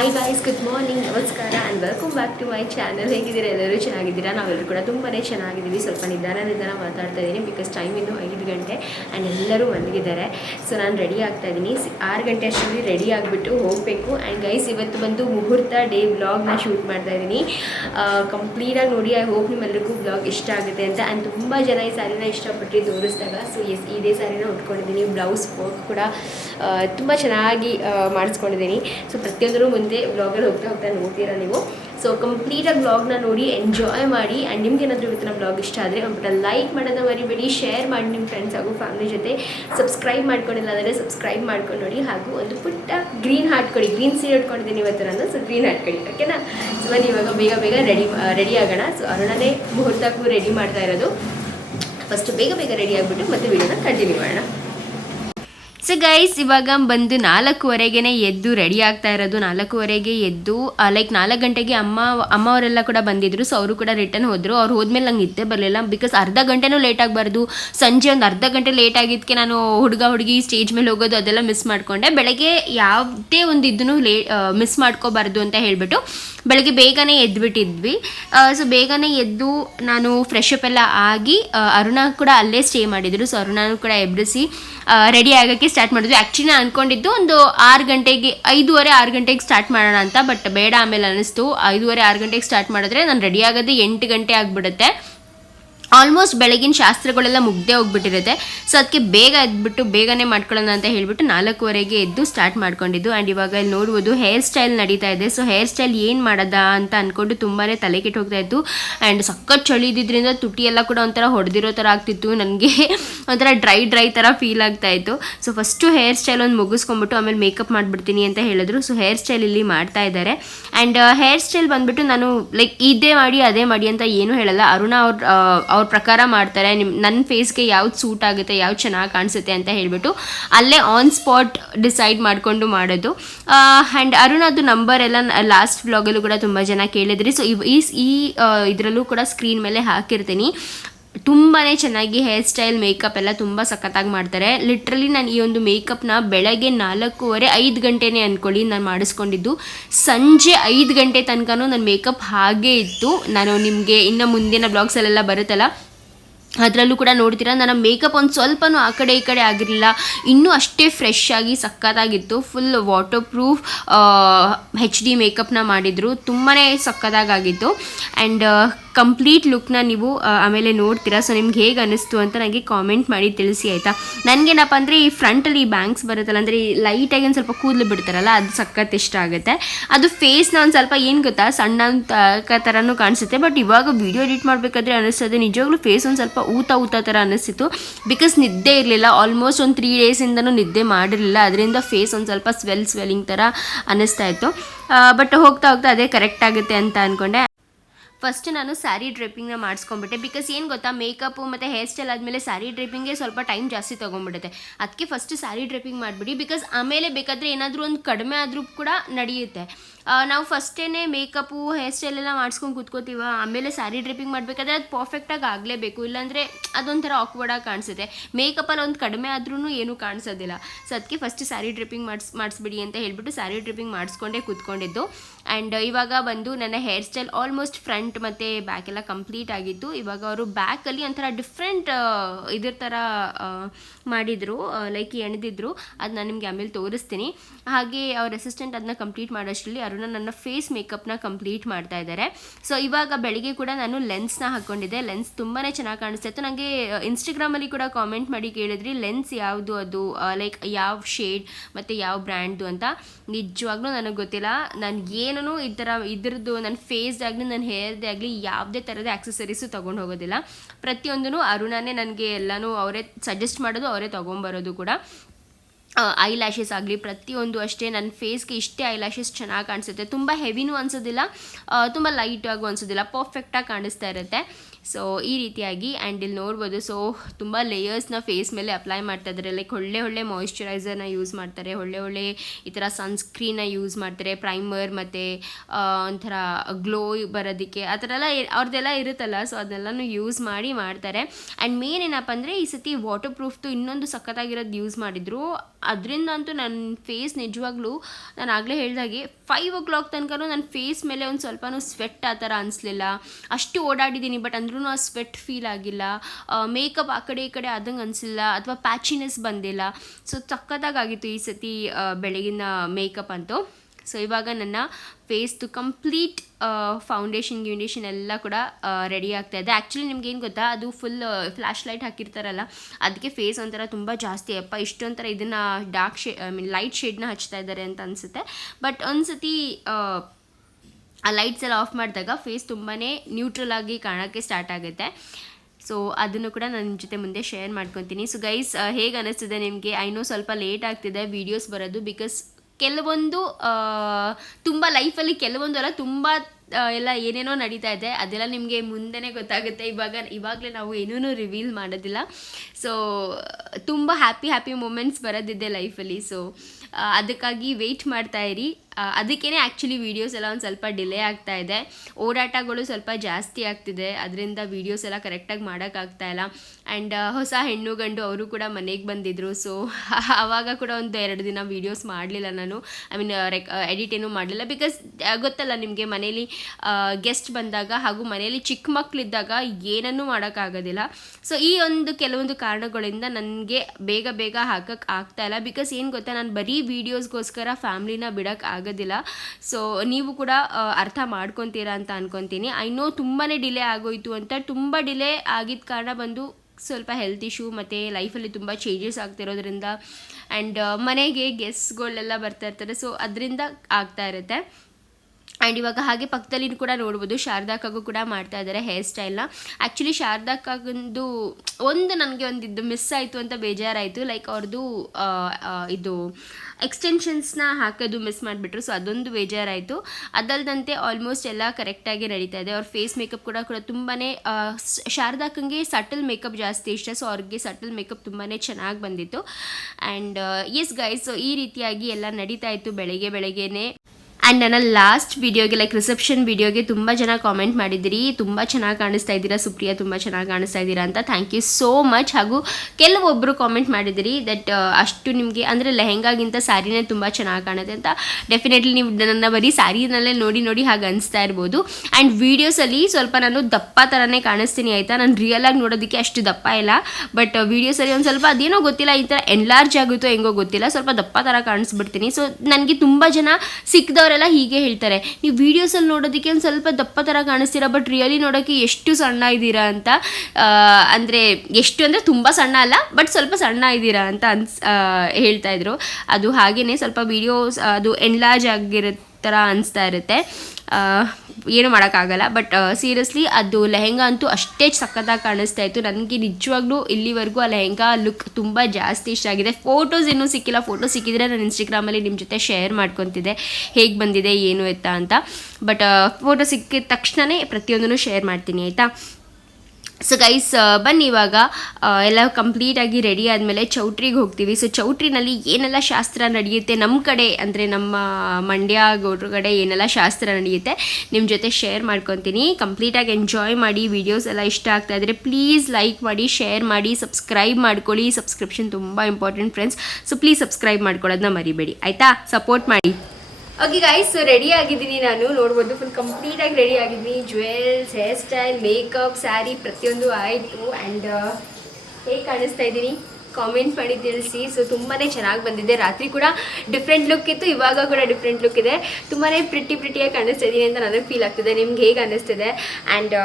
Hi guys, good morning, ನಮಸ್ಕಾರ and welcome back to my channel. ಹೇಗಿದ್ದೀರಾ? ಎಲ್ಲರೂ ಚೆನ್ನಾಗಿದ್ದೀರಾ? ನಾವೆಲ್ಲರೂ ಕೂಡ ತುಂಬಾ ಚೆನ್ನಾಗಿದ್ದೀವಿ. ಸ್ವಲ್ಪ ನಿಧಾನ ಮಾತಾಡ್ತಾ ಇದ್ದೀನಿ ಬಿಕಾಸ್ ಟೈಮ್ ಇನ್ನೂ 5 ಗಂಟೆ ಆ್ಯಂಡ್ ಎಲ್ಲರೂ ಮಲಗಿದ್ದಾರೆ. ಸೊ ನಾನು ರೆಡಿ ಆಗ್ತಾ ಇದ್ದೀನಿ. 6 ಗಂಟೆ ಅಷ್ಟರಲ್ಲಿ ರೆಡಿ ಆಗಿಬಿಟ್ಟು ಹೋಗಬೇಕು. ಆ್ಯಂಡ್ ಗೈಸ್, ಇವತ್ತು ಬಂದು ಮುಹೂರ್ತ ಡೇ ವ್ಲಾಗ್ನ ಶೂಟ್ ಮಾಡ್ತಾ ಇದ್ದೀನಿ. ಕಂಪ್ಲೀಟಾಗಿ ನೋಡಿ. ಐ ಹೋಪ್ ನಿಮ್ಮೆಲ್ಲರಿಗೂ ವ್ಲಾಗ್ ಇಷ್ಟ ಆಗುತ್ತೆ ಅಂತ. ಆ್ಯಂಡ್ ತುಂಬ ಜನ ಈ ಸ್ಯಾರಿನ ಇಷ್ಟಪಟ್ಟು ತೋರಿಸಿದಾಗ ಸೊ ಇದೇ ಸ್ಯಾರಿನ ಉಟ್ಕೊಂಡಿದ್ದೀನಿ. ಬ್ಲೌಸ್ ವರ್ಕ್ ಕೂಡ ತುಂಬ ಚೆನ್ನಾಗಿ ಮಾಡಿಸ್ಕೊಂಡಿದ್ದೀನಿ. ಸೊ ಪ್ರತಿಯೊಂದರೂ ಮುಂದೆ ವ್ಲಾಗಲ್ಲಿ ಹೋಗ್ತಾ ನೋಡ್ತೀರಾ ನೀವು. ಸೊ ಕಂಪ್ಲೀಟಾಗಿ ವ್ಲಾಗ್ನ ನೋಡಿ ಎಂಜಾಯ್ ಮಾಡಿ. ಆ್ಯಂಡ್ ನಿಮ್ಗೆ ಏನಾದರೂ ಇವತ್ತಿನ ವ್ಲಾಗ್ ಇಷ್ಟ ಆದರೆ ಒಂದು ಲೈಕ್ ಮಾಡೋದನ್ನ ಮರಿಬೇಡಿ, ಶೇರ್ ಮಾಡಿ ನಿಮ್ಮ ಫ್ರೆಂಡ್ಸ್ ಹಾಗೂ ಫ್ಯಾಮಿಲಿ ಜೊತೆ. ಸಬ್ಸ್ಕ್ರೈಬ್ ಮಾಡ್ಕೊಂಡಿಲ್ಲ ಅಂದರೆ ಸಬ್ಸ್ಕ್ರೈಬ್ ಮಾಡ್ಕೊಂಡು ನೋಡಿ. ಹಾಗೂ ಒಂದು ಪುಟ್ಟ ಗ್ರೀನ್ ಹಾರ್ಟ್ ಕೊಡಿ. ಗ್ರೀನ್ ಸೀರೆ ಇಟ್ಕೊಂಡಿದ್ದೀನಿ ಇವತ್ತು ನಾನು. ಸೊ ಗ್ರೀನ್ ಹಾರ್ಟ್ ಕೊಡಿ, ಓಕೆನಾ? ಸೊ ಬನ್ನಿ ಇವಾಗ ಬೇಗ ರೆಡಿ ಆಗೋಣ. ಸೊ ಅರುಣನೇ ಮುಹೂರ್ತಕ್ಕೂ ರೆಡಿ ಮಾಡ್ತಾ ಇರೋದು. ಫಸ್ಟ್ ಬೇಗ ರೆಡಿ ಆಗಿಬಿಟ್ಟು ಮತ್ತೆ ವಿಡಿಯೋನ ಕಂಟಿನ್ಯೂ ಮಾಡೋಣ. ಸೊ ಗೈಸ್, ಇವಾಗ ಬಂದು 4:15ಗೆ ಎದ್ದು ರೆಡಿ ಆಗ್ತಾ ಇರೋದು. 4:15ಗೆ ಎದ್ದು ಲೈಕ್ 4 ಗಂಟೆಗೆ ಅಮ್ಮ ಅವರೆಲ್ಲ ಕೂಡ ಬಂದಿದ್ರು. ಸೊ ಅವರು ಕೂಡ ರಿಟರ್ನ್ ಹೋದರು. ಅವ್ರು ಹೋದ್ಮೇಲೆ ನಂಗೆ ನಿದ್ದೆ ಬರಲಿಲ್ಲ ಬಿಕಾಸ್ ಅರ್ಧ ಗಂಟೆನೂ ಲೇಟ್ ಆಗಬಾರ್ದು. ಸಂಜೆ ಒಂದು ಅರ್ಧ ಗಂಟೆ ಲೇಟ್ ಆಗಿದ್ದಕ್ಕೆ ನಾನು ಹುಡುಗಿ ಸ್ಟೇಜ್ ಮೇಲೆ ಹೋಗೋದು ಅದೆಲ್ಲ ಮಿಸ್ ಮಾಡಿಕೊಂಡೆ. ಬೆಳಗ್ಗೆ ಯಾವುದೇ ಒಂದು ಇದನ್ನು ಮಿಸ್ ಮಾಡ್ಕೋಬಾರ್ದು ಅಂತ ಹೇಳಿಬಿಟ್ಟು ಬೆಳಗ್ಗೆ ಬೇಗನೆ ಎದ್ದುಬಿಟ್ಟಿದ್ವಿ. ಸೊ ಬೇಗನೆ ಎದ್ದು ನಾನು ಫ್ರೆಶ್ ಅಪ್ ಎಲ್ಲ ಆಗಿ ಅರುಣ ಕೂಡ ಅಲ್ಲೇ ಸ್ಟೇ ಮಾಡಿದರು. ಸೊ ಅರುಣನೂ ಕೂಡ ಎಬ್ಬಿಸಿ ರೆಡಿ ಆಗೋಕ್ಕೆ ಸ್ಟಾರ್ಟ್ ಮಾಡಿದ್ವಿ. ಆ್ಯಕ್ಚುಲಿ ನಾನು ಅಂದ್ಕೊಂಡಿದ್ದು ಒಂದು 6 ಗಂಟೆಗೆ 5:30 6 ಗಂಟೆಗೆ ಸ್ಟಾರ್ಟ್ ಮಾಡೋಣ ಅಂತ. ಬಟ್ ಬೇಡ, ಆಮೇಲೆ ಅನ್ನಿಸ್ತು 5:30 6 ಗಂಟೆಗೆ ಸ್ಟಾರ್ಟ್ ಮಾಡಿದ್ರೆ ನಾನು ರೆಡಿ ಆಗೋದೇ 8 ಗಂಟೆ ಆಗಿಬಿಡುತ್ತೆ. ಆಲ್ಮೋಸ್ಟ್ ಬೆಳಗಿನ ಶಾಸ್ತ್ರಗಳೆಲ್ಲ ಮುಗ್ದೇ ಹೋಗ್ಬಿಟ್ಟಿರುತ್ತೆ. ಸೊ ಅದಕ್ಕೆ ಬೇಗ ಎದ್ಬಿಟ್ಟು ಬೇಗನೆ ಮಾಡ್ಕೊಳ್ಳೋಣ ಅಂತ ಹೇಳಿಬಿಟ್ಟು 4:15ಗೆ ಎದ್ದು ಸ್ಟಾರ್ಟ್ ಮಾಡ್ಕೊಂಡಿದ್ದು. ಆ್ಯಂಡ್ ಇವಾಗ ಇಲ್ಲಿ ನೋಡ್ಬೋದು ಹೇರ್ ಸ್ಟೈಲ್ ನಡೀತಾ ಇದೆ. ಸೊ ಹೇರ್ ಸ್ಟೈಲ್ ಏನು ಮಾಡೋದಾ ಅಂತ ಅಂದ್ಕೊಂಡು ತುಂಬಾ ತಲೆ ಕೆಟ್ಟು ಹೋಗ್ತಾ ಇತ್ತು. ಆ್ಯಂಡ್ ಸಖತ್ ಚಳಿ ಇದ್ದಿದ್ದರಿಂದ ತುಟಿ ಎಲ್ಲ ಕೂಡ ಒಂಥರ ಹೊಡೆದಿರೋ ಥರ ಆಗ್ತಿತ್ತು. ನನಗೆ ಒಂಥರ ಡ್ರೈ ಥರ ಫೀಲ್ ಆಗ್ತಾ ಇತ್ತು. ಸೊ ಫಸ್ಟು ಹೇರ್ ಸ್ಟೈಲ್ ಒಂದು ಮುಗಿಸ್ಕೊಂಡ್ಬಿಟ್ಟು ಆಮೇಲೆ ಮೇಕಪ್ ಮಾಡಿಬಿಡ್ತೀನಿ ಅಂತ ಹೇಳಿದ್ರು. ಸೊ ಹೇರ್ ಸ್ಟೈಲ್ ಇಲ್ಲಿ ಮಾಡ್ತಾ ಇದ್ದಾರೆ. ಆ್ಯಂಡ್ ಹೇರ್ ಸ್ಟೈಲ್ ಬಂದುಬಿಟ್ಟು ನಾನು ಲೈಕ್ ಇದೇ ಮಾಡಿ ಅದೇ ಮಾಡಿ ಅಂತ ಏನೂ ಹೇಳಲ್ಲ. ಅರುಣ ಅವ್ರ ಪ್ರಕಾರ ಮಾಡ್ತಾರೆ. ನನ್ನ ಫೇಸ್ಗೆ ಯಾವ್ದು ಸೂಟ್ ಆಗುತ್ತೆ, ಯಾವ್ದು ಚೆನ್ನಾಗಿ ಕಾಣಿಸುತ್ತೆ ಅಂತ ಹೇಳಿಬಿಟ್ಟು ಅಲ್ಲೇ ಆನ್ ಸ್ಪಾಟ್ ಡಿಸೈಡ್ ಮಾಡಿಕೊಂಡು ಮಾಡೋದು. ಆ್ಯಂಡ್ ಅರುಣ್ ಅದು ನಂಬರ್ ಎಲ್ಲ ಲಾಸ್ಟ್ ವ್ಲಾಗಲ್ಲೂ ಕೂಡ ತುಂಬ ಜನ ಕೇಳಿದ್ರಿ. ಸೊ ಈ ಇದರಲ್ಲೂ ಕೂಡ ಸ್ಕ್ರೀನ್ ಮೇಲೆ ಹಾಕಿರ್ತೀನಿ. ತುಂಬಾ ಚೆನ್ನಾಗಿ ಹೇರ್ ಸ್ಟೈಲ್ ಮೇಕಪ್ ಎಲ್ಲ ತುಂಬ ಸಖತ್ತಾಗಿ ಮಾಡ್ತಾರೆ. ಲಿಟ್ರಲಿ ನಾನು ಈ ಒಂದು ಮೇಕಪ್ನ ಬೆಳಗ್ಗೆ 4:30 5 ಗಂಟೆನೇ ಅಂದ್ಕೊಳ್ಳಿ ನಾನು ಮಾಡಿಸ್ಕೊಂಡಿದ್ದು. ಸಂಜೆ 5 ಗಂಟೆ ತನಕನೂ ನನ್ನ ಮೇಕಪ್ ಹಾಗೇ ಇತ್ತು. ನಾನು ನಿಮಗೆ ಇನ್ನು ಮುಂದಿನ ಬ್ಲಾಗ್ಸಲ್ಲೆಲ್ಲ ಬರುತ್ತಲ್ಲ ಅದರಲ್ಲೂ ಕೂಡ ನೋಡ್ತೀರಾ. ನನ್ನ ಮೇಕಪ್ ಒಂದು ಸ್ವಲ್ಪನೂ ಆ ಕಡೆ ಈ ಕಡೆ ಆಗಿರಲಿಲ್ಲ. ಇನ್ನೂ ಅಷ್ಟೇ ಫ್ರೆಶ್ ಆಗಿ ಸಕ್ಕತ್ತಾಗಿತ್ತು. ಫುಲ್ ವಾಟರ್ ಪ್ರೂಫ್ HD ಮೇಕಪ್ನ ಮಾಡಿದರು. ತುಂಬಾ ಸಕ್ಕತ್ತಾಗಿತ್ತು. ಆ್ಯಂಡ್ ಕಂಪ್ಲೀಟ್ ಲುಕ್ನ ನೀವು ಆಮೇಲೆ ನೋಡ್ತೀರಾ. ಸೊ ನಿಮ್ಗೆ ಹೇಗೆ ಅನ್ನಿಸ್ತು ಅಂತ ನನಗೆ ಕಾಮೆಂಟ್ ಮಾಡಿ ತಿಳಿಸಿ, ಆಯಿತಾ? ನನಗೇನಪ್ಪ ಅಂದರೆ ಈ ಫ್ರಂಟಲ್ಲಿ ಬ್ಯಾಂಕ್ಸ್ ಬರುತ್ತಲ್ಲ, ಅಂದರೆ ಈ ಲೈಟಾಗಿ ಒಂದು ಸ್ವಲ್ಪ ಕೂದಲು ಬಿಡ್ತಾರಲ್ಲ, ಅದು ಸಖತ್ ಇಷ್ಟ ಆಗುತ್ತೆ. ಅದು ಫೇಸ್ನ ಒಂದು ಸ್ವಲ್ಪ ಏನು ಗೊತ್ತಾ ಸಣ್ಣ ಥರನೂ ಕಾಣಿಸುತ್ತೆ. ಬಟ್ ಇವಾಗ ವೀಡಿಯೋ ಎಡಿಟ್ ಮಾಡಬೇಕಾದ್ರೆ ಅನ್ನಿಸ್ತದೆ ನಿಜವಾಗ್ಲೂ ಫೇಸ್ ಒಂದು ಸ್ವಲ್ಪ ಊತ ಥರ ಅನ್ನಿಸ್ತಿತ್ತು. ಬಿಕಾಸ್ ನಿದ್ದೆ ಇರಲಿಲ್ಲ. ಆಲ್ಮೋಸ್ಟ್ ಒಂದು 3 ಡೇಸಿಂದನೂ ನಿದ್ದೆ ಮಾಡಿರಲಿಲ್ಲ. ಅದರಿಂದ ಫೇಸ್ ಒಂದು ಸ್ವಲ್ಪ ಸ್ವೆಲ್ಲಿಂಗ್ ಥರ ಅನ್ನಿಸ್ತಾ ಇತ್ತು. ಬಟ್ ಹೋಗ್ತಾ ಅದೇ ಕರೆಕ್ಟ್ ಆಗುತ್ತೆ ಅಂತ ಅಂದ್ಕೊಂಡೆ. ಫಸ್ಟ್ ನಾನು ಸ್ಯಾರಿ ಡ್ರೇಪಿಂಗ್ನ ಮಾಡಿಸ್ಕೊಂಡ್ಬಿಟ್ಟೆ. ಬಿಕಾಸ್ ಏನು ಗೊತ್ತಾ, ಮೇಕಪ್ಪು ಮತ್ತು ಹೇರ್ ಸ್ಟೈಲ್ ಆದಮೇಲೆ ಸ್ಯಾರಿ ಡ್ರೇಪಿಂಗ್ಗೆ ಸ್ವಲ್ಪ ಟೈಮ್ ಜಾಸ್ತಿ ತೊಗೊಂಡ್ಬಿಡುತ್ತೆ. ಅದಕ್ಕೆ ಫಸ್ಟ್ ಸ್ಯಾರಿ ಡ್ರೇಪಿಂಗ್ ಮಾಡಿಬಿಡಿ. ಬಿಕಾಸ್ ಆಮೇಲೆ ಬೇಕಾದರೆ ಏನಾದರೂ ಒಂದು ಕಡಿಮೆ ಆದರೂ ಕೂಡ ನಡೆಯುತ್ತೆ. ನಾವು ಫಸ್ಟೇ ಮೇಕಪ್ಪು ಹೇರ್ ಸ್ಟೈಲ್ ಎಲ್ಲ ಮಾಡಿಸ್ಕೊಂಡು ಕೂತ್ಕೋತೀವ, ಆಮೇಲೆ ಸ್ಯಾರಿ ಡ್ರೇಪಿಂಗ್ ಮಾಡಬೇಕಾದ್ರೆ ಅದು ಪರ್ಫೆಕ್ಟಾಗಿ ಆಗಲೇಬೇಕು. ಇಲ್ಲಾಂದರೆ ಅದೊಂಥರ ಆಕ್ವರ್ಡಾಗಿ ಕಾಣಿಸುತ್ತೆ. ಮೇಕಪ್ಪಲ್ಲಿ ಒಂದು ಕಡಿಮೆ ಆದ್ರೂ ಏನೂ ಕಾಣಿಸೋದಿಲ್ಲ. ಸೊ ಅದಕ್ಕೆ ಫಸ್ಟ್ ಸ್ಯಾರಿ ಡ್ರೇಪಿಂಗ್ ಮಾಡಿಸ್ಬಿಡಿ ಅಂತ ಹೇಳ್ಬಿಟ್ಟು ಸ್ಯಾರಿ ಡ್ರೇಪಿಂಗ್ ಮಾಡಿಸ್ಕೊಂಡೇ ಕೂತ್ಕೊಂಡಿದ್ದು. ಆ್ಯಂಡ್ ಇವಾಗ ಬಂದು ನನ್ನ ಹೇರ್ ಸ್ಟೈಲ್ ಆಲ್ಮೋಸ್ಟ್ ಫ್ರಂಟ್ ಮತ್ತು ಬ್ಯಾಕ್ ಎಲ್ಲ ಕಂಪ್ಲೀಟ್ ಆಗಿತ್ತು. ಇವಾಗ ಅವರು ಬ್ಯಾಕಲ್ಲಿ ಒಂಥರ ಡಿಫ್ರೆಂಟ್ ಇದ್ರ ಥರ ಮಾಡಿದರು, ಲೈಕ್ ಎಣೆದಿದ್ರು. ಅದು ನಾನು ನಿಮಗೆ ಆಮೇಲೆ ತೋರಿಸ್ತೀನಿ. ಹಾಗೆ ಅವ್ರ ಅಸಿಸ್ಟೆಂಟ್ ಅದನ್ನ ಕಂಪ್ಲೀಟ್ ಮಾಡೋಷ್ಟರಲ್ಲಿ ಅರುಣ ನನ್ನ ಫೇಸ್ ಮೇಕಪ್ನ ಕಂಪ್ಲೀಟ್ ಮಾಡ್ತಾ ಇದ್ದಾರೆ. ಸೊ ಇವಾಗ ಬೆಳಿಗ್ಗೆ ಕೂಡ ನಾನು ಲೆನ್ಸ್ನ ಹಾಕ್ಕೊಂಡಿದ್ದೆ. ಲೆನ್ಸ್ ತುಂಬಾ ಚೆನ್ನಾಗಿ ಕಾಣಿಸ್ತಾ ಇತ್ತು. ನನಗೆ ಇನ್ಸ್ಟಾಗ್ರಾಮಲ್ಲಿ ಕೂಡ ಕಾಮೆಂಟ್ ಮಾಡಿ ಕೇಳಿದ್ರಿ ಲೆನ್ಸ್ ಯಾವುದು, ಅದು ಲೈಕ್ ಯಾವ ಶೇಡ್ ಮತ್ತು ಯಾವ ಬ್ರ್ಯಾಂಡ್ದು ಅಂತ. ನಿಜವಾಗ್ಲೂ ನನಗೆ ಗೊತ್ತಿಲ್ಲ. ನನಗೇನೂ ಈ ಥರ ಇದ್ರದ್ದು ನನ್ನ ಫೇಸ್ದಾಗಲಿ ನನ್ನ ಹೇರ್ದೇ ಆಗಲಿ ಯಾವುದೇ ಥರದ ಆಕ್ಸೆಸರೀಸು ತೊಗೊಂಡು ಹೋಗೋದಿಲ್ಲ. ಪ್ರತಿಯೊಂದೂ ಅರುಣನೇ ನನಗೆ ಎಲ್ಲನೂ ಅವರೇ ಸಜೆಸ್ಟ್ ಮಾಡೋದು, ಅವರೇ ತೊಗೊಂಬರೋದು ಕೂಡ. ಐ ಲ್ಯಾಶಸ್ ಆಗಲಿ ಪ್ರತಿಯೊಂದು ಅಷ್ಟೇ. ನನ್ನ ಫೇಸ್ಗೆ ಇಷ್ಟೇ ಐ ಲ್ಯಾಶಸ್ ಚೆನ್ನಾಗಿ ಕಾಣಿಸುತ್ತೆ. ತುಂಬ ಹೆವಿನೂ ಅನಿಸೋದಿಲ್ಲ, ತುಂಬ ಲೈಟಾಗೂ ಅನಿಸೋದಿಲ್ಲ, ಪರ್ಫೆಕ್ಟಾಗಿ ಕಾಣಿಸ್ತಾ ಇರುತ್ತೆ. ಸೊ ಈ ರೀತಿಯಾಗಿ. ಆ್ಯಂಡ್ ಇಲ್ಲಿ ನೋಡ್ಬೋದು, ಸೊ ತುಂಬ ಲೇಯರ್ಸ್ನ ಫೇಸ್ ಮೇಲೆ ಅಪ್ಲೈ ಮಾಡ್ತಾ ಇದ್ದಾರೆ. ಲೈಕ್ ಒಳ್ಳೆ ಮಾಯಿಶ್ಚರೈಸರ್ನ ಯೂಸ್ ಮಾಡ್ತಾರೆ, ಒಳ್ಳೆ ಈ ಥರ ಸನ್ಸ್ಕ್ರೀನ್ನ ಯೂಸ್ ಮಾಡ್ತಾರೆ, ಪ್ರೈಮರ್ ಮತ್ತು ಒಂಥರ ಗ್ಲೋ ಬರೋದಕ್ಕೆ ಆ ಥರ ಎಲ್ಲ ಅವ್ರದ್ದೆಲ್ಲ ಇರುತ್ತಲ್ಲ, ಸೊ ಅದನ್ನೆಲ್ಲನೂ ಯೂಸ್ ಮಾಡ್ತಾರೆ. ಆ್ಯಂಡ್ ಮೇನ್ ಏನಪ್ಪ ಅಂದರೆ ಈ ಸತಿ ವಾಟರ್ ಪ್ರೂಫ್ದು ಇನ್ನೊಂದು ಸಖತ್ತಾಗಿರೋದು ಯೂಸ್ ಮಾಡಿದ್ರು. ಅದರಿಂದ ಅಂತೂ ನನ್ನ ಫೇಸ್ ನಿಜವಾಗ್ಲೂ ನಾನು ಆಗಲೇ ಹೇಳಿದಾಗೆ 5 o'clock ತನಕ ನನ್ನ ಫೇಸ್ ಮೇಲೆ ಒಂದು ಸ್ವಲ್ಪನೂ ಸ್ವೆಟ್ ಆ ಥರ ಅನಿಸ್ಲಿಲ್ಲ. ಅಷ್ಟು ಓಡಾಡಿದ್ದೀನಿ, ಬಟ್ ಅಂದ್ರೂ ಆ ಸ್ವೆಟ್ ಫೀಲ್ ಆಗಿಲ್ಲ. ಮೇಕಪ್ ಆ ಕಡೆ ಈ ಕಡೆ ಆದಂಗೆ ಅನಿಸಿಲ್ಲ, ಅಥವಾ ಪ್ಯಾಚಿನೆಸ್ ಬಂದಿಲ್ಲ. ಸೊ ಸಖತ್ತಾಗಿತ್ತು ಈ ಸತಿ ಬೆಳಗಿನ ಮೇಕಪ್ ಅಂತೂ. ಸೊ ಇವಾಗ ನನ್ನ ಫೇಸ್ದು ಕಂಪ್ಲೀಟ್ ಫೌಂಡೇಶನ್ ಎಲ್ಲ ಕೂಡ ರೆಡಿ ಆಗ್ತಾಯಿದೆ. ಆ್ಯಕ್ಚುಲಿ ನಿಮ್ಗೆ ಏನು ಗೊತ್ತಾ, ಅದು ಫುಲ್ ಫ್ಲ್ಯಾಶ್ ಲೈಟ್ ಹಾಕಿರ್ತಾರಲ್ಲ, ಅದಕ್ಕೆ ಫೇಸ್ ಒಂಥರ ತುಂಬ ಜಾಸ್ತಿ ಇಷ್ಟೊಂಥರ ಇದನ್ನು ಡಾರ್ಕ್ ಲೈಟ್ ಶೇಡ್ನ ಹಚ್ತಾ ಇದ್ದಾರೆ ಅಂತ ಅನಿಸುತ್ತೆ. ಬಟ್ ಒಂದ್ಸತಿ ಆ ಲೈಟ್ಸ್ ಎಲ್ಲ ಆಫ್ ಮಾಡಿದಾಗ ಫೇಸ್ ತುಂಬಾ ನ್ಯೂಟ್ರಲ್ ಆಗಿ ಕಾಣೋಕ್ಕೆ ಸ್ಟಾರ್ಟ್ ಆಗುತ್ತೆ. ಸೊ ಅದನ್ನು ಕೂಡ ನಾನು ನಿಮ್ಮ ಜೊತೆ ಮುಂದೆ ಶೇರ್ ಮಾಡ್ಕೊತೀನಿ. ಸೊ ಗೈಸ್, ಹೇಗೆ ಅನ್ನಿಸ್ತಿದೆ ನಿಮಗೆ? ಐನೋ ಸ್ವಲ್ಪ ಲೇಟ್ ಆಗ್ತಿದೆ ವೀಡಿಯೋಸ್ ಬರೋದು, ಬಿಕಾಸ್ ಕೆಲವೊಂದು ತುಂಬ ಲೈಫಲ್ಲಿ ಕೆಲವೊಂದು ಅಲ್ಲ, ತುಂಬ ಎಲ್ಲ ಏನೇನೋ ನಡೀತಾ ಇದೆ, ಅದೆಲ್ಲ ನಿಮಗೆ ಮುಂದೆನೇ ಗೊತ್ತಾಗುತ್ತೆ. ಇವಾಗಲೇ ನಾವು ಏನೂ ರಿವೀಲ್ ಮಾಡೋದಿಲ್ಲ. ಸೊ ತುಂಬ ಹ್ಯಾಪಿ ಮೂಮೆಂಟ್ಸ್ ಬರೋದಿದೆ ಲೈಫಲ್ಲಿ. ಸೊ ಅದಕ್ಕಾಗಿ ವೆಯ್ಟ್ ಮಾಡ್ತಾಯಿರಿ. ಅದಕ್ಕೇ ಆ್ಯಕ್ಚುಲಿ ವೀಡಿಯೋಸ್ ಎಲ್ಲ ಒಂದು ಸ್ವಲ್ಪ ಡಿಲೇ ಆಗ್ತಾ ಇದೆ. ಓಡಾಟಗಳು ಸ್ವಲ್ಪ ಜಾಸ್ತಿ ಆಗ್ತಿದೆ, ಅದರಿಂದ ವೀಡಿಯೋಸ್ ಎಲ್ಲ ಕರೆಕ್ಟಾಗಿ ಮಾಡೋಕ್ಕಾಗ್ತಾಯಿಲ್ಲ. ಆ್ಯಂಡ್ ಹೊಸ ಹೆಣ್ಣು ಗಂಡು ಅವರು ಕೂಡ ಮನೆಗೆ ಬಂದಿದ್ದರು. ಸೊ ಆವಾಗ ಕೂಡ ಒಂದು 2 ದಿನ ವೀಡಿಯೋಸ್ ಮಾಡಲಿಲ್ಲ ನಾನು. ಎಡಿಟ್ ಏನೂ ಮಾಡಲಿಲ್ಲ, ಬಿಕಾಸ್ ಗೊತ್ತಲ್ಲ ನಿಮಗೆ, ಮನೇಲಿ ಗೆಸ್ಟ್ ಬಂದಾಗ ಹಾಗೂ ಮನೇಲಿ ಚಿಕ್ಕ ಮಕ್ಕಳಿದ್ದಾಗ ಏನನ್ನೂ ಮಾಡೋಕ್ಕಾಗೋದಿಲ್ಲ. ಸೊ ಈ ಕೆಲವೊಂದು ಕಾರಣಗಳಿಂದ ನನಗೆ ಬೇಗ ಹಾಕೋಕ್ಕೆ ಆಗ್ತಾಯಿಲ್ಲ. ಬಿಕಾಸ್ ಏನು ಗೊತ್ತಾ, ನಾನು ಬರೀ ವೀಡಿಯೋಸ್ಗೋಸ್ಕರ ಫ್ಯಾಮ್ಲಿನ ಬಿಡೋಕ್ಕೆ ಆಗೋದಿಲ್ಲ. ಸೊ ನೀವು ಕೂಡ ಅರ್ಥ ಮಾಡ್ಕೊತೀರಾ ಅಂತ ಅನ್ಕೊತೀನಿ. ಐ ನೋ ತುಂಬಾ ಡಿಲೇ ಆಗೋಯ್ತು ಅಂತ. ತುಂಬ ಡಿಲೇ ಆಗಿದ್ದ ಕಾರಣ ಬಂದು ಸ್ವಲ್ಪ ಹೆಲ್ತ್ ಇಶ್ಯೂ ಮತ್ತು ಲೈಫಲ್ಲಿ ತುಂಬ ಚೇಂಜಸ್ ಆಗ್ತಿರೋದ್ರಿಂದ, ಆ್ಯಂಡ್ ಮನೆಗೆ ಗೆಸ್ಟ್ಗಳೆಲ್ಲ ಬರ್ತಾ ಇರ್ತಾರೆ. ಸೊ ಅದರಿಂದ ಆಗ್ತಾ ಇರುತ್ತೆ. ಆ್ಯಂಡ್ ಇವಾಗ ಹಾಗೆ ಪಕ್ಕದಲ್ಲಿ ಕೂಡ ನೋಡ್ಬೋದು, ಶಾರದಾಕ್ಕಾಗೂ ಕೂಡ ಮಾಡ್ತಾ ಇದ್ದಾರೆ ಹೇರ್ ಸ್ಟೈಲ್ನ. ಆ್ಯಕ್ಚುಲಿ ಶಾರದಾಕ್ಕಾಗಂದು ನನಗೆ ಇದು ಮಿಸ್ ಆಯಿತು ಅಂತ ಬೇಜಾರಾಯಿತು. ಲೈಕ್ ಅವ್ರದ್ದು ಇದು ಎಕ್ಸ್ಟೆನ್ಷನ್ಸ್ನ ಹಾಕೋದು ಮಿಸ್ ಮಾಡಿಬಿಟ್ರು. ಸೊ ಅದೊಂದು ಬೇಜಾರಾಯಿತು. ಅದಲ್ಲದಂತೆ ಆಲ್ಮೋಸ್ಟ್ ಎಲ್ಲ ಕರೆಕ್ಟಾಗಿ ನಡೀತಾ ಇದೆ. ಅವ್ರ ಫೇಸ್ ಮೇಕಪ್ ಕೂಡ ತುಂಬಾ ಶಾರದಾಕ್ಕಂಗೆ ಸಟಲ್ ಮೇಕಪ್ ಜಾಸ್ತಿ ಇಷ್ಟ. ಸೊ ಅವ್ರಿಗೆ ಸಟಲ್ ಮೇಕಪ್ ತುಂಬಾ ಚೆನ್ನಾಗಿ ಬಂದಿತ್ತು. ಆ್ಯಂಡ್ ಎಸ್ ಗೈಸ್, ಸೊ ಈ ರೀತಿಯಾಗಿ ಎಲ್ಲ ನಡೀತಾ ಇತ್ತು ಬೆಳಗ್ಗೆನೇ. ಆ್ಯಂಡ್ ನನ್ನ ಲಾಸ್ಟ್ ವೀಡಿಯೋಗೆ, ಲೈಕ್ ರಿಸೆಪ್ಷನ್ ವೀಡಿಯೋಗೆ ತುಂಬ ಜನ ಕಾಮೆಂಟ್ ಮಾಡಿದ್ದೀರಿ, ತುಂಬ ಚೆನ್ನಾಗಿ ಕಾಣಿಸ್ತಾ ಇದ್ದೀರಾ ಸುಪ್ರಿಯಾ, ತುಂಬ ಚೆನ್ನಾಗಿ ಕಾಣಿಸ್ತಾ ಇದ್ದೀರಾ ಅಂತ. Thank you so much. ಹಾಗೂ ಕೆಲವೊಬ್ಬರು ಕಾಮೆಂಟ್ ಮಾಡಿದ್ದೀರಿ ದಟ್ ಅಷ್ಟು ನಿಮಗೆ ಅಂದರೆ ಲೆಹೆಂಗಾಗಿಂತ ಸ್ಯಾರಿನೇ ತುಂಬ ಚೆನ್ನಾಗಿ ಕಾಣುತ್ತೆ ಅಂತ. ಡೆಫಿನೆಟ್ಲಿ ನೀವು ನನ್ನ ಬರೀ ಸ್ಯಾರಿನಲ್ಲೇ ನೋಡಿ ಹಾಗೆ ಅನಿಸ್ತಾ ಇರ್ಬೋದು. ಆ್ಯಂಡ್ ವೀಡಿಯೋಸಲ್ಲಿ ಸ್ವಲ್ಪ ನಾನು ದಪ್ಪ ಥರನೇ ಕಾಣಿಸ್ತೀನಿ, ಆಯಿತಾ. ನಾನು ರಿಯಲಾಗಿ ನೋಡೋದಕ್ಕೆ ಅಷ್ಟು ದಪ್ಪ ಇಲ್ಲ, ಬಟ್ ವೀಡಿಯೋಸಲ್ಲಿ ಒಂದು ಸ್ವಲ್ಪ ಅದೇನೋ ಗೊತ್ತಿಲ್ಲ, ಈ ಥರ ಎನ್ಲಾರ್ಜ್ ಆಗುತ್ತೋ ಹೆಂಗೋ ಗೊತ್ತಿಲ್ಲ, ಸ್ವಲ್ಪ ದಪ್ಪ ಥರ ಕಾಣಿಸ್ಬಿಡ್ತೀನಿ. ಸೊ ನನಗೆ ತುಂಬ ಜನ ಸಿಕ್ಕಿದವರೆಲ್ಲ ಹೀಗೆ ಹೇಳ್ತಾರೆ, ನೀವು ವೀಡಿಯೋಸಲ್ಲಿ ನೋಡೋದಕ್ಕೆ ಒಂದು ಸ್ವಲ್ಪ ದಪ್ಪ ಥರ ಕಾಣಿಸ್ತೀರಾ, ಬಟ್ ರಿಯಲಿ ನೋಡೋಕ್ಕೆ ಎಷ್ಟು ಸಣ್ಣ ಇದ್ದೀರಾ ಅಂತ. ಅಂದರೆ ಎಷ್ಟು ಅಂದರೆ ತುಂಬ ಸಣ್ಣ ಅಲ್ಲ, ಬಟ್ ಸ್ವಲ್ಪ ಸಣ್ಣ ಇದ್ದೀರಾ ಅಂತ ಹೇಳ್ತಾ ಇದ್ರು. ಅದು ಹಾಗೆಯೇ ಸ್ವಲ್ಪ ವೀಡಿಯೋಸ್ ಅದು ಎನ್ಲಾರ್ಜ್ ಆಗಿರೋ ಥರ ಅನಿಸ್ತಾ ಇರುತ್ತೆ. ಏನು ಮಾಡೋಕ್ಕಾಗಲ್ಲ. ಬಟ್ ಸೀರಿಯಸ್ಲಿ ಅದು ಲೆಹೆಂಗಾ ಅಂತೂ ಅಷ್ಟೇ ಸಖತ್ತಾಗಿ ಕಾಣಿಸ್ತಾ ಇತ್ತು. ನನಗೆ ನಿಜವಾಗ್ಲೂ ಇಲ್ಲಿವರೆಗೂ ಆ ಲೆಹೆಂಗಾ ಲುಕ್ ತುಂಬ ಜಾಸ್ತಿ ಇಷ್ಟ ಆಗಿದೆ. ಫೋಟೋಸ್ ಇನ್ನೂ ಸಿಕ್ಕಿಲ್ಲ, ಫೋಟೋ ಸಿಕ್ಕಿದ್ರೆ ನಾನು ಇನ್ಸ್ಟಾಗ್ರಾಮಲ್ಲಿ ನಿಮ್ಮ ಜೊತೆ ಶೇರ್ ಮಾಡ್ಕೊತಿದ್ದೆ ಹೇಗೆ ಬಂದಿದೆ ಏನು ಎತ್ತಾ ಅಂತ. ಬಟ್ ಫೋಟೋ ಸಿಕ್ಕಿದ ತಕ್ಷಣವೇ ಪ್ರತಿಯೊಂದನ್ನು ಶೇರ್ ಮಾಡ್ತೀನಿ, ಆಯಿತಾ. ಸೊ ಗೈಸ್, ಬನ್ನಿ ಇವಾಗ ಎಲ್ಲ ಕಂಪ್ಲೀಟಾಗಿ ರೆಡಿ ಆದಮೇಲೆ ಚೌಟ್ರಿಗೆ ಹೋಗ್ತೀವಿ. ಸೊ ಚೌಟ್ರಿನಲ್ಲಿ ಏನೆಲ್ಲ ಶಾಸ್ತ್ರ ನಡೆಯುತ್ತೆ ನಮ್ಮ ಕಡೆ, ಅಂದರೆ ನಮ್ಮ ಮಂಡ್ಯ ಗೌಡ್ರ ಕಡೆ ಏನೆಲ್ಲ ಶಾಸ್ತ್ರ ನಡೆಯುತ್ತೆ ನಿಮ್ಮ ಜೊತೆ ಶೇರ್ ಮಾಡ್ಕೊತೀನಿ. ಕಂಪ್ಲೀಟಾಗಿ ಎಂಜಾಯ್ ಮಾಡಿ. ವೀಡಿಯೋಸ್ ಎಲ್ಲ ಇಷ್ಟ ಆಗ್ತಾಯಿದ್ರೆ ಪ್ಲೀಸ್ ಲೈಕ್ ಮಾಡಿ, ಶೇರ್ ಮಾಡಿ, ಸಬ್ಸ್ಕ್ರೈಬ್ ಮಾಡ್ಕೊಳ್ಳಿ. ಸಬ್ಸ್ಕ್ರಿಪ್ಷನ್ ತುಂಬ important friends. So please subscribe ಮಾಡ್ಕೊಳ್ಳೋದನ್ನ ಮರಿಬೇಡಿ, ಆಯಿತಾ. ಸಪೋರ್ಟ್ ಮಾಡಿ. ಓಕೆ ಗೈಸ್, ಸೊ ರೆಡಿ ಆಗಿದ್ದೀನಿ ನಾನು. ನೋಡ್ಬೋದು ಫುಲ್ ಕಂಪ್ಲೀಟಾಗಿ ರೆಡಿ ಆಗಿದ್ದೀನಿ. Jewels, hair style, makeup, sari ಪ್ರತಿಯೊಂದು ಆಯಿತು. ಆ್ಯಂಡ್ ಹೇಗೆ ಕಾಣಿಸ್ತಾ ಇದ್ದೀನಿ ಕಾಮೆಂಟ್ ಮಾಡಿ ತಿಳಿಸಿ. ಸೊ ತುಂಬಾ ಚೆನ್ನಾಗಿ ಬಂದಿದೆ. ರಾತ್ರಿ ಕೂಡ ಡಿಫ್ರೆಂಟ್ ಲುಕ್ ಇತ್ತು, ಇವಾಗ ಕೂಡ ಡಿಫ್ರೆಂಟ್ ಲುಕ್ ಇದೆ. ತುಂಬಾ ಪ್ರಿಟಿಯಾಗಿ ಕಾಣಿಸ್ತಾ ಇದ್ದೀನಿ ಅಂತ ನನಗೆ ಫೀಲ್ ಆಗ್ತಿದೆ. ನಿಮ್ಗೆ ಹೇಗೆ ಅನ್ನಿಸ್ತಿದೆ? ಆ್ಯಂಡ್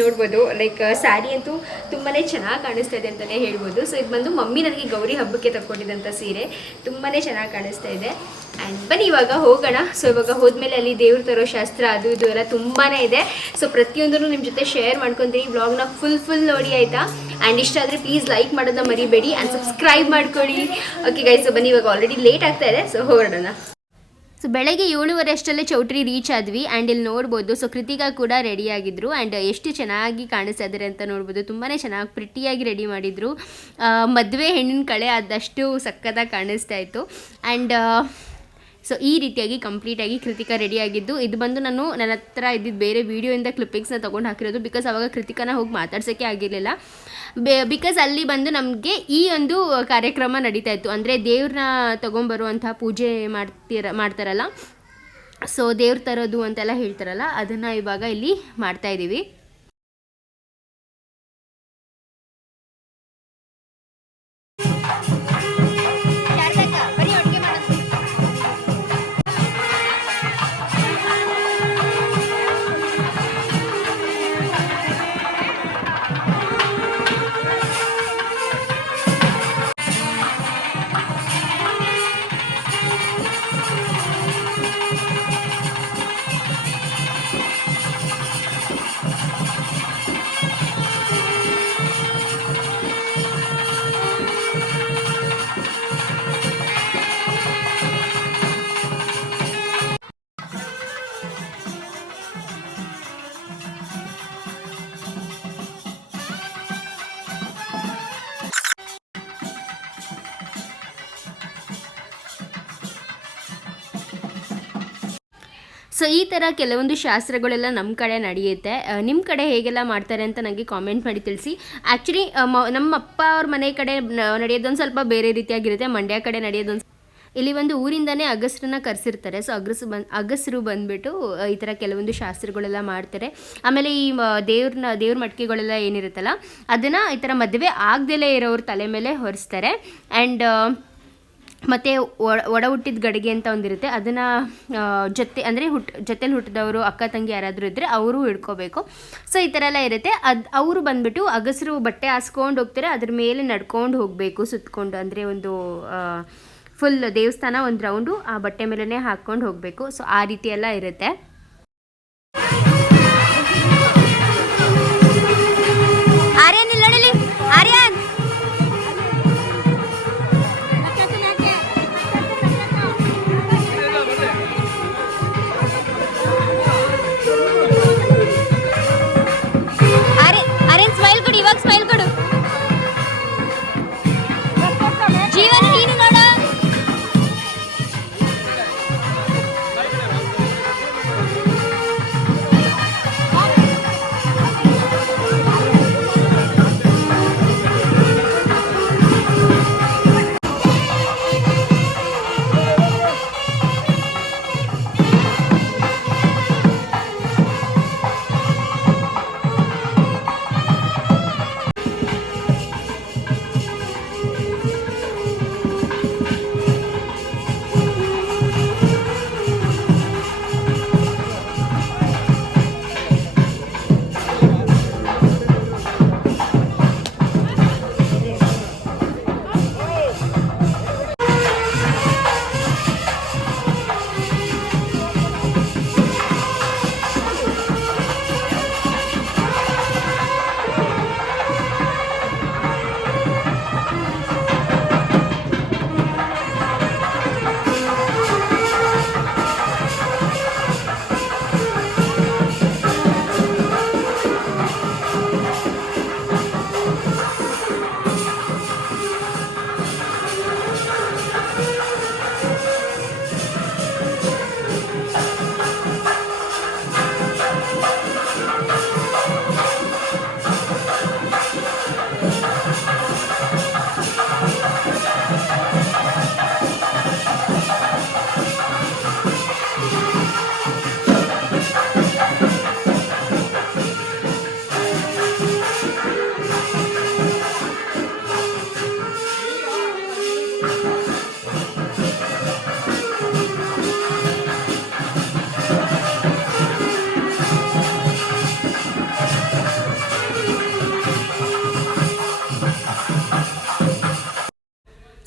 ನೋಡ್ಬೋದು ಲೈಕ್ ಸ್ಯಾರಿ ಅಂತೂ ತುಂಬಾ ಚೆನ್ನಾಗಿ ಕಾಣಿಸ್ತಾ ಇದೆ ಅಂತಲೇ ಹೇಳ್ಬೋದು. ಸೊ ಇದು ಬಂದು ಮಮ್ಮಿ ನನಗೆ ಗೌರಿ ಹಬ್ಬಕ್ಕೆ ತಗೊಂಡಿದ್ದಂಥ ಸೀರೆ, ತುಂಬಾ ಚೆನ್ನಾಗಿ ಕಾಣಿಸ್ತಾ ಇದೆ. ಆ್ಯಂಡ್ ಬನ್ನಿ ಇವಾಗ ಹೋಗೋಣ. ಸೊ ಇವಾಗ ಹೋದ್ಮೇಲೆ ಅಲ್ಲಿ ದೇವ್ರು ತರೋ ಶಾಸ್ತ್ರ ಅದು ಇದು ಎಲ್ಲ ತುಂಬಾ ಇದೆ. ಸೊ ಪ್ರತಿಯೊಂದನ್ನು ನಿಮ್ಮ ಜೊತೆ ಶೇರ್ ಮಾಡ್ಕೊತೀನಿ. ವ್ಲಾಗ್ನ ಫುಲ್ ನೋಡಿ, ಆಯಿತಾ. ಆ್ಯಂಡ್ ಇಷ್ಟ ಆದರೆ ಪ್ಲೀಸ್ ಲೈಕ್ ಮಾಡೋದನ್ನ ಮರಿಬೇಡಿ ಆ್ಯಂಡ್ ಸಬ್ಸ್ಕ್ರೈಬ್ ಮಾಡ್ಕೊಳ್ಳಿ. ಓಕೆ ಗೈಸ್, ಸೊ ಬನ್ನಿ ಇವಾಗ ಆಲ್ರೆಡಿ ಲೇಟ್ ಆಗ್ತಾ ಇದೆ. ಸೊ ಹೊರಡೋಣ. ಸೊ ಸೊ ಬೆಳಗ್ಗೆ 7:30 ಅಷ್ಟರಲ್ಲೇ ಚೌಟ್ರಿ ರೀಚ್ ಆದ್ವಿ ಆ್ಯಂಡ್ ಇಲ್ಲಿ ನೋಡ್ಬೋದು. ಸೊ ಕೃತಿಕಾ ಕೂಡ ರೆಡಿಯಾಗಿದ್ದರು ಆ್ಯಂಡ್ ಎಷ್ಟು ಚೆನ್ನಾಗಿ ಕಾಣಿಸ್ತಾ ಇದ್ದಾರೆ ಅಂತ ನೋಡ್ಬೋದು. ತುಂಬಾ ಚೆನ್ನಾಗಿ ಪ್ರಿಟ್ಟಿಯಾಗಿ ರೆಡಿ ಮಾಡಿದರು. ಮದುವೆ ಹೆಣ್ಣಿನ ಕಳೆ ಆದಷ್ಟು ಸಕ್ಕತ್ತಾಗಿ ಕಾಣಿಸ್ತಾ ಇತ್ತು. ಆ್ಯಂಡ್ ಸೊ ಈ ರೀತಿಯಾಗಿ ಕಂಪ್ಲೀಟಾಗಿ ಕೃತಿಕಾ ರೆಡಿಯಾಗಿದ್ದು. ಇದು ಬಂದು ನನ್ನ ಹತ್ರ ಇದ್ದಿದ್ದು ಬೇರೆ ವೀಡಿಯೋಯಿಂದ ಕ್ಲಿಪ್ಪಿಂಗ್ಸ್ನ ತೊಗೊಂಡು ಹಾಕಿರೋದು. ಬಿಕಾಸ್ ಅವಾಗ ಕೃತಿಕಾನ ಹೋಗಿ ಮಾತಾಡ್ಸೋಕ್ಕೆ ಆಗಿರಲಿಲ್ಲ. ಬಿಕಾಸ್ ಅಲ್ಲಿ ಬಂದು ನಮಗೆ ಈ ಒಂದು ಕಾರ್ಯಕ್ರಮ ನಡೀತಾ ಇತ್ತು. ಅಂದರೆ ದೇವ್ರನ್ನ ತೊಗೊಂಬರುವಂತಹ ಪೂಜೆ ಮಾಡ್ತಾರಲ್ಲ, ಸೊ ದೇವ್ರ ತರೋದು ಅಂತೆಲ್ಲ ಹೇಳ್ತಾರಲ್ಲ, ಅದನ್ನು ಇವಾಗ ಇಲ್ಲಿ ಮಾಡ್ತಾಯಿದ್ದೀವಿ. ಸೊ ಈ ಥರ ಕೆಲವೊಂದು ಶಾಸ್ತ್ರಗಳೆಲ್ಲ ನಮ್ಮ ಕಡೆ ನಡೆಯುತ್ತೆ. ನಿಮ್ಮ ಕಡೆ ಹೇಗೆಲ್ಲ ಮಾಡ್ತಾರೆ ಅಂತ ನನಗೆ ಕಾಮೆಂಟ್ ಮಾಡಿ ತಿಳಿಸಿ. ಆ್ಯಕ್ಚುಲಿ ನಮ್ಮ ಅಪ್ಪ ಅವ್ರ ಮನೆ ಕಡೆ ನಡೆಯೋದೊಂದು ಸ್ವಲ್ಪ ಬೇರೆ ರೀತಿಯಾಗಿರುತ್ತೆ. ಮಂಡ್ಯ ಕಡೆ ನಡೆಯೋದೊಂದು ಇಲ್ಲಿ ಒಂದು ಊರಿಂದನೇ ಅಗಸ್ರನ್ನ ಕರೆಸಿರ್ತಾರೆ. ಸೊ ಅಗಸ್ರು ಬಂದುಬಿಟ್ಟು ಈ ಥರ ಕೆಲವೊಂದು ಶಾಸ್ತ್ರಗಳೆಲ್ಲ ಮಾಡ್ತಾರೆ. ಆಮೇಲೆ ಈ ದೇವ್ರ ಮಟ್ಕೆಗಳೆಲ್ಲ ಏನಿರುತ್ತಲ್ಲ ಅದನ್ನು ಈ ಥರ ಮದುವೆ ಆಗದೆಲೇ ಇರೋವ್ರ ತಲೆ ಮೇಲೆ ಹೊರಿಸ್ತಾರೆ. ಆ್ಯಂಡ್ ಮತ್ತು ಒಡ ಹುಟ್ಟಿದ ಗಡಿಗೆ ಅಂತ ಒಂದಿರುತ್ತೆ, ಅದನ್ನು ಜೊತೆಲಿ ಹುಟ್ಟಿದವರು ಅಕ್ಕ ತಂಗಿ ಯಾರಾದರೂ ಇದ್ದರೆ ಅವರು ಹಿಡ್ಕೋಬೇಕು. ಸೊ ಈ ಥರ ಎಲ್ಲ ಇರುತ್ತೆ. ಅವರು ಬಂದುಬಿಟ್ಟು ಅಗಸರು ಬಟ್ಟೆ ಹಾಸ್ಕೊಂಡು ಹೋಗ್ತಾರೆ, ಅದ್ರ ಮೇಲೆ ನಡ್ಕೊಂಡು ಹೋಗಬೇಕು ಸುತ್ತಕೊಂಡು. ಅಂದರೆ ಒಂದು ಫುಲ್ ದೇವಸ್ಥಾನ ಒಂದು ರೌಂಡು ಆ ಬಟ್ಟೆ ಮೇಲೇ ಹಾಕ್ಕೊಂಡು ಹೋಗಬೇಕು. ಸೊ ಆ ರೀತಿ ಎಲ್ಲ ಇರುತ್ತೆ.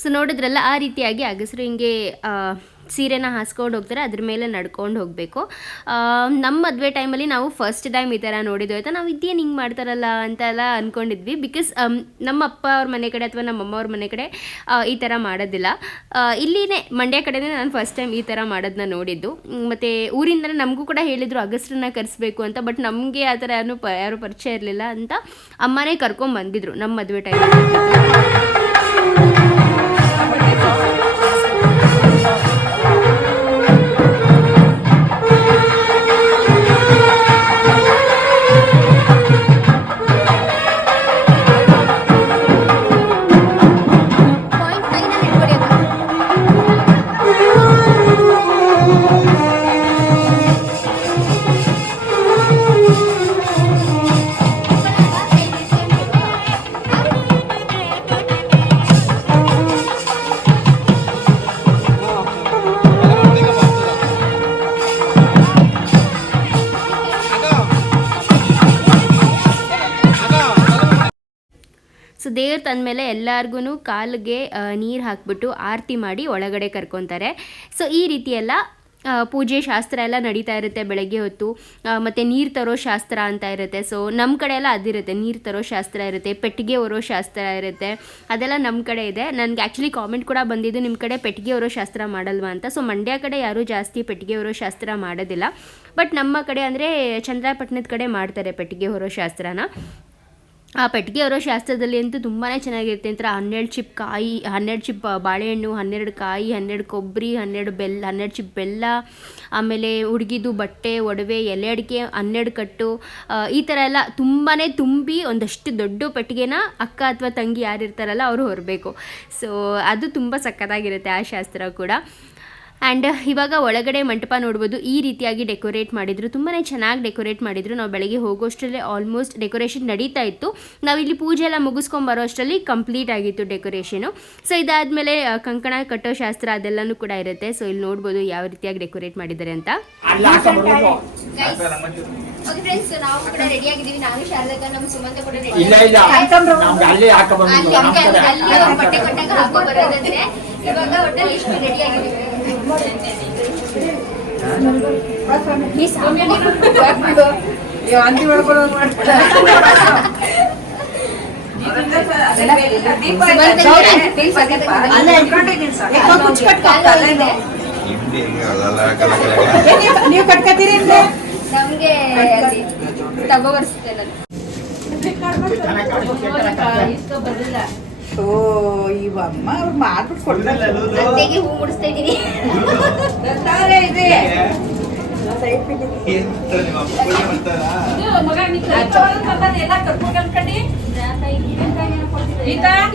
ಸೊ ನೋಡಿದ್ರಲ್ಲ, ಆ ರೀತಿಯಾಗಿ ಅಗಸರು ಹಿಂಗೆ ಸೀರೆನ ಹಾಸ್ಕೊಂಡು ಹೋಗ್ತಾರೆ, ಅದ್ರ ಮೇಲೆ ನಡ್ಕೊಂಡು ಹೋಗಬೇಕು. ನಮ್ಮ ಮದುವೆ ಟೈಮಲ್ಲಿ ನಾವು ಫಸ್ಟ್ ಟೈಮ್ ಈ ಥರ ನೋಡಿದ್ವಿ ಆಯಿತಾ. ನಾವು ಇದೇನು ಹಿಂಗೆ ಮಾಡ್ತಾರಲ್ಲ ಅಂತೆಲ್ಲ ಅಂದ್ಕೊಂಡಿದ್ವಿ. ಬಿಕಾಸ್ ನಮ್ಮ ಅಪ್ಪ ಅವ್ರ ಮನೆ ಕಡೆ ಅಥವಾ ನಮ್ಮ ಅಮ್ಮ ಅವ್ರ ಮನೆ ಕಡೆ ಈ ಥರ ಮಾಡೋದಿಲ್ಲ. ಇಲ್ಲಿನೇ ಮಂಡ್ಯ ಕಡೆನೇ ನಾನು ಫಸ್ಟ್ ಟೈಮ್ ಈ ಥರ ಮಾಡೋದನ್ನ ನೋಡಿದ್ದು. ಮತ್ತು ಊರಿಂದಲೇ ನಮಗೂ ಕೂಡ ಹೇಳಿದರು ಅಗಸ್ರನ್ನ ಕರೆಸ್ಬೇಕು ಅಂತ. ಬಟ್ ನಮಗೆ ಆ ಥರ ಯಾರೂ ಪರಿಚಯ ಇರಲಿಲ್ಲ ಅಂತ ಅಮ್ಮನೇ ಕರ್ಕೊಂಬಂದಿದ್ರು ನಮ್ಮ ಮದುವೆ ಟೈಮಲ್ಲಿ. ಸೊ ದೇವ್ರು ತಂದಮೇಲೆ ಎಲ್ಲರಿಗೂ ಕಾಲಿಗೆ ನೀರು ಹಾಕ್ಬಿಟ್ಟು ಆರತಿ ಮಾಡಿ ಒಳಗಡೆ ಕರ್ಕೊತಾರೆ. ಸೊ ಈ ರೀತಿಯೆಲ್ಲ ಪೂಜೆ ಶಾಸ್ತ್ರ ಎಲ್ಲ ನಡೀತಾ ಇರುತ್ತೆ ಬೆಳಗ್ಗೆ ಹೊತ್ತು. ಮತ್ತು ನೀರು ತರೋ ಶಾಸ್ತ್ರ ಅಂತ ಇರುತ್ತೆ. ಸೊ ನಮ್ಮ ಕಡೆ ಎಲ್ಲ ಅದಿರುತ್ತೆ, ನೀರು ತರೋ ಶಾಸ್ತ್ರ ಇರುತ್ತೆ, ಪೆಟ್ಟಿಗೆ ಹೊರೋ ಶಾಸ್ತ್ರ ಇರುತ್ತೆ, ಅದೆಲ್ಲ ನಮ್ಮ ಕಡೆ ಇದೆ. ನನಗೆ ಆ್ಯಕ್ಚುಲಿ ಕಾಮೆಂಟ್ ಕೂಡ ಬಂದಿದ್ದು ನಿಮ್ಮ ಕಡೆ ಪೆಟ್ಟಿಗೆ ಹೊರೋ ಶಾಸ್ತ್ರ ಮಾಡಲ್ವಾ ಅಂತ. ಸೊ ಮಂಡ್ಯ ಕಡೆ ಯಾರೂ ಜಾಸ್ತಿ ಪೆಟ್ಟಿಗೆ ಹೊರೋ ಶಾಸ್ತ್ರ ಮಾಡೋದಿಲ್ಲ. ಬಟ್ ನಮ್ಮ ಕಡೆ ಅಂದರೆ ಚಂದ್ರಪಟ್ಟಣದ ಕಡೆ ಮಾಡ್ತಾರೆ ಪೆಟ್ಟಿಗೆ ಹೊರೋ ಶಾಸ್ತ್ರನ. ಆ ಪೆಟ್ಟಿಗೆ ಹೊರೋ ಶಾಸ್ತ್ರದಲ್ಲಿ ಅಂತೂ ತುಂಬಾ ಚೆನ್ನಾಗಿರುತ್ತೆ. ಅಂತ 12 ಚಿಪ್ ಕಾಯಿ, 12 ಚಿಪ್ ಬಾಳೆಹಣ್ಣು, 12 ಕಾಯಿ, 12 ಕೊಬ್ಬರಿ, 12 ಚಿಪ್ ಬೆಲ್ಲ, ಆಮೇಲೆ ಹುಡುಗಿದು ಬಟ್ಟೆ, ಒಡವೆ, ಎಲೆ ಅಡಿಕೆ 12 ಕಟ್ಟು, ಈ ಥರ ಎಲ್ಲ ತುಂಬಾ ತುಂಬಿ ಒಂದಷ್ಟು ದೊಡ್ಡ ಪೆಟ್ಟಿಗೆನ ಅಕ್ಕ ಅಥವಾ ತಂಗಿ ಯಾರಿರ್ತಾರಲ್ಲ ಅವರು ಹೊರಬೇಕು. ಸೊ ಅದು ತುಂಬ ಸಖತ್ತಾಗಿರುತ್ತೆ ಆ ಶಾಸ್ತ್ರ ಕೂಡ. ಆ್ಯಂಡ್ ಇವಾಗ ಒಳಗಡೆ ಮಂಟಪ ನೋಡ್ಬೋದು, ಈ ರೀತಿಯಾಗಿ ಡೆಕೋರೇಟ್ ಮಾಡಿದರು, ತುಂಬಾ ಚೆನ್ನಾಗಿ ಡೆಕೋರೇಟ್ ಮಾಡಿದರು. ನಾವು ಬೆಳಗ್ಗೆ ಹೋಗೋಷ್ಟರಲ್ಲೇ ಆಲ್ಮೋಸ್ಟ್ ಡೆಕೋರೇಷನ್ ನಡೀತಾ ಇತ್ತು. ನಾವಿಲ್ಲಿ ಪೂಜೆ ಎಲ್ಲ ಮುಗಿಸ್ಕೊಂಬರೋ ಅಷ್ಟರಲ್ಲಿ ಕಂಪ್ಲೀಟ್ ಆಗಿತ್ತು ಡೆಕೋರೇಷನು. ಸೊ ಇದಾದಮೇಲೆ ಕಂಕಣ ಕಟ್ಟೋ ಶಾಸ್ತ್ರ ಅದೆಲ್ಲನೂ ಕೂಡ ಇರುತ್ತೆ. ಸೊ ಇಲ್ಲಿ ನೋಡ್ಬೋದು ಯಾವ ರೀತಿಯಾಗಿ ಡೆಕೋರೇಟ್ ಮಾಡಿದ್ದಾರೆ ಅಂತ. ನಾವು ಕೂಡ ರೆಡಿ ಆಗಿದ್ದೀವಿ, ನಾನು ಶಾರದಾ, ನಮ್ಮ ಸುಮಂತ ಕೂಡ ರೆಡಿ. ಬಟ್ಟೆ ಕೊಟ್ಟಾಗ ಹಾಕೋ ಬರೋದಂತೆ. ಇವಾಗ ಒಟ್ಟಲ್ಲಿ ಇಷ್ಟು ರೆಡಿ ಆಗಿದ್ದೀವಿ. ನೀವು ಕಟ್ಕತ್ತೀರಿ ನಮ್ಗೆ ತಗೋಬರ್ಸುತ್ತೆ ಬರಲಿಲ್ಲ. ಓ ಇವಮ್ಮ ಅವ್ರು ಮಾಡ್ಬಿಟ್ಟು ಕೊಡ್ತಾರೆ. ಹೂ ಮುಡಿಸ್ತಾ ಇದ್ದೀನಿ.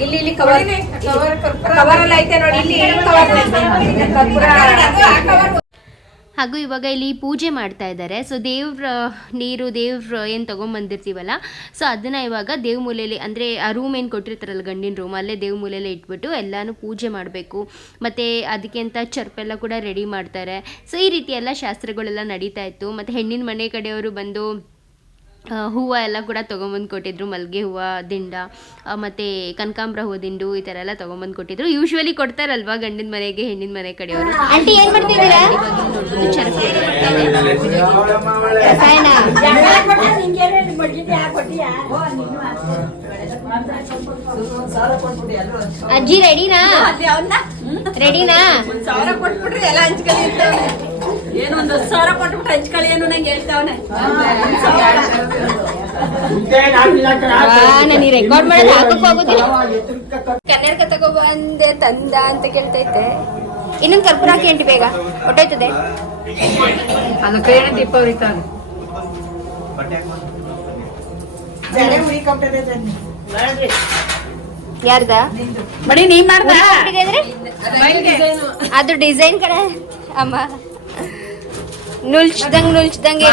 ಇಲ್ಲಿ ಕವರ್ ಎಲ್ಲ ಐತೆ ನೋಡಿ, ಇಲ್ಲಿ ಹಾಗೂ ಇವಾಗ ಇಲ್ಲಿ ಪೂಜೆ ಮಾಡ್ತಾ ಇದ್ದಾರೆ. ಸೊ ದೇವ್ರ ನೀರು, ದೇವ್ರ ಏನು ತೊಗೊಂಬಂದಿರ್ತೀವಲ್ಲ, ಸೊ ಅದನ್ನು ಇವಾಗ ದೇವ್ ಮೂಲೆಯಲ್ಲಿ, ಅಂದರೆ ಆ ರೂಮ್ ಏನು ಕೊಟ್ಟಿರ್ತಾರಲ್ಲ ಗಂಡಿನ ರೂಮ್, ಅಲ್ಲೇ ದೇವ್ ಮೂಲೆಯಲ್ಲೇ ಇಟ್ಬಿಟ್ಟು ಎಲ್ಲನೂ ಪೂಜೆ ಮಾಡಬೇಕು. ಮತ್ತು ಅದಕ್ಕೆ ಅಂತ ಚರ್ಪೆಲ್ಲ ಕೂಡ ರೆಡಿ ಮಾಡ್ತಾರೆ. ಸೊ ಈ ರೀತಿ ಎಲ್ಲ ಶಾಸ್ತ್ರಗಳೆಲ್ಲ ನಡೀತಾ ಇತ್ತು. ಮತ್ತು ಹೆಣ್ಣಿನ ಮನೆ ಕಡೆಯವರು ಬಂದು ಹೂವು ಎಲ್ಲ ಕೂಡ ತೊಗೊಂಬಂದು ಕೊಟ್ಟಿದ್ರು. ಮಲ್ಲಿಗೆ ಹೂವು ದಿಂಡ, ಮತ್ತು ಕನಕಾಂಬ್ರ ಹೂವು ದಿಂಡು, ಈ ಥರ ಎಲ್ಲ ತೊಗೊಂಬಂದು ಕೊಟ್ಟಿದ್ರು. ಯೂಶ್ವಲಿ ಕೊಡ್ತಾರಲ್ವಾ ಗಂಡಿನ ಮನೆಗೆ ಹೆಣ್ಣಿನ ಮನೆ ಕಡೆಯವರು. ಆಂಟಿ ಏನು ಮಾಡ್ತಿದ್ದೀರಾ? ನೋಡ್ಬೋದು ಚರ್ಪೆ ಅಜ್ಜಿ ರೆಡಿನಾ? ರೆಡಿನಾ? ಎಲ್ಲ ಹಂಚ್ಕೊಳ್ಳಿ. ಏನು ಒಂದು 10,000 ಕೊಟ್ಬಿಟ್ಟು ಹಂಚ್ಕೊಳ್ಳಿ ಏನು ನಂಗೆ ಹೇಳ್ತಾವನೆ. ನಾನು ರೆಕಾರ್ಡ್ ಮಾಡೋದು ಹಾಕಕ್ಕೆ ಹೋಗುದಿಲ್ಲ. ಕನ್ನಡಕ ತಗೊಬಂದೆ ತಂದ ಅಂತ ಕೇಳ್ತೈತೆ. ಇನ್ನೊಂದು ಕರ್ಪೂರ ಹಾಕಿ ಅಂಟಿ, ಬೇಗ ಹೊಟ್ಟೋಯ್ತದೆ. ಅದು ಕೈನ ದೀಪ ಉರಿತಾನೆ. ಯಾರ್ದ ಬರೀ ನೀ ಮಾಡ್ದ ಅದು ಡಿಸೈನ್ ಕಡೆ ಅಮ್ಮ ನುಲ್ಚ್ದಂಗೆ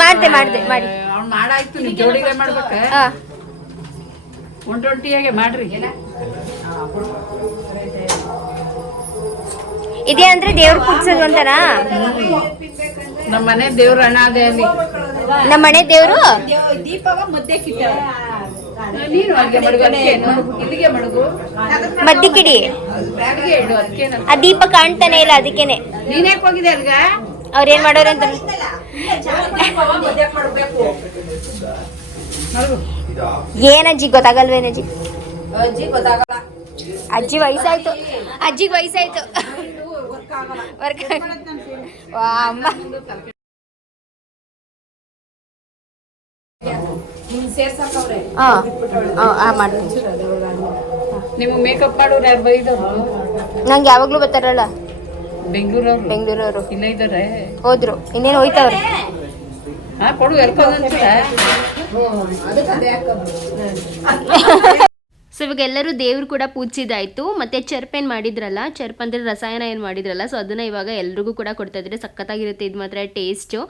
ಮಾಡ್ದೆ ಮಾಡಿ ಅವ್ನು ಮಾಡಾಯ್ತು. ನೀವು ಜೋಡಿಗೆ ಮಾಡ್ಬೇಕ, ಒಂಟೊಂಟಿಯಾಗೆ ಮಾಡ್ರಿ. ಇದೇ ಅಂದ್ರೆ ದೇವ್ರ ಕುಡ್ಸೋದು ಅಂತನಾ? ನಮ್ಮ ಮನೆ ದೇವ್ರ ಹಣ ಅದೇ ಅಲ್ಲಿ. ನಮ್ಮ ಮನೆ ದೇವ್ರು ದೀಪವ ಮುದ್ದೆ ಕಿತ್ತ ನೀನು ಅಡ್ಗೆ ಮಡಗು ಇಲ್ಲಿಗೆ ಮಡಗು ಮದ್ದಿಕಿಡಿ ಬ್ಯಾಗ್ಗೆ ಇಡು ಅದಕ್ಕೆ ಆ ದೀಪ ಕಾಣ್ತಾನೆ ಇಲ್ಲ ಅದಕ್ಕೇನೆ. ನೀನ್ ಯಾಕೆ ಹೋಗಿದೆ ಅಲ್ಗ ಅವ್ರೇನ್ ಮಾಡೋರು ಅಂತ ಏನಜ್ಜಿ ಗೊತ್ತಾಗಲ್ವೇನಜ್ಜಿ? ಅಜ್ಜಿ ಗೊತ್ತಾಗಲ್ಲ. ಅಜ್ಜಿ ವಯಸ್ಸಾಯ್ತು, ಅಜ್ಜಿಗೆ ವಯಸ್ಸಾಯ್ತು. ವರ್ಕ್ ಅಮ್ಮ ಮಾಡ್ತೀನಿ. ನೀವು ಮೇಕಪ್ ಮಾಡೋರು ಯಾರು ಬೈದವರು? ನಂಗೆ ಯಾವಾಗ್ಲೂ ಬರ್ತಾರಲ್ಲ ಬೆಂಗಳೂರವರು ಇಲ್ಲ ಇದ್ದಾರೆ, ಹೋದ್ರು, ಇನ್ನೇನು ಹೋಯ್ತವ್ರೆ. ಕೊಡು ಸೊ ಇವಾಗ ಎಲ್ಲರೂ ದೇವ್ರು ಕೂಡ ಪೂಜಿಸಿದಾಯ್ತು. ಮತ್ತೆ ಚರ್ಪ್ ಏನು ಮಾಡಿದ್ರಲ್ಲ, ಚರ್ಪ್ ಅಂದರೆ ರಸಾಯನ ಏನು ಮಾಡಿದ್ರಲ್ಲ, ಸೊ ಅದನ್ನು ಇವಾಗ ಎಲ್ರಿಗೂ ಕೂಡ ಕೊಡ್ತಾ ಇದ್ರೆ ಸಖತ್ತಾಗಿರುತ್ತೆ. ಇದು ಮಾತ್ರ ಟೇಸ್ಟು.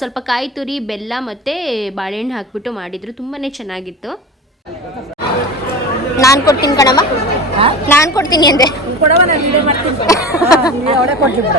ಸ್ವಲ್ಪ ಕಾಯಿ ತುರಿ, ಬೆಲ್ಲ ಮತ್ತು ಬಾಳೆಹಣ್ಣು ಹಾಕ್ಬಿಟ್ಟು ಮಾಡಿದ್ರು, ತುಂಬಾ ಚೆನ್ನಾಗಿತ್ತು. ನಾನು ಕೊಡ್ತೀನಿ ಕಣಮ್ಮ, ನಾನು ಕೊಡ್ತೀನಿ ಅಂದೆ. ಕೊಡವ ನಾನು ವಿಡಿಯೋ ಮಾಡ್ತೀನಿ. ಅವಳೇ ಕೊಡ್ತೀನಿ ಬಿಡ.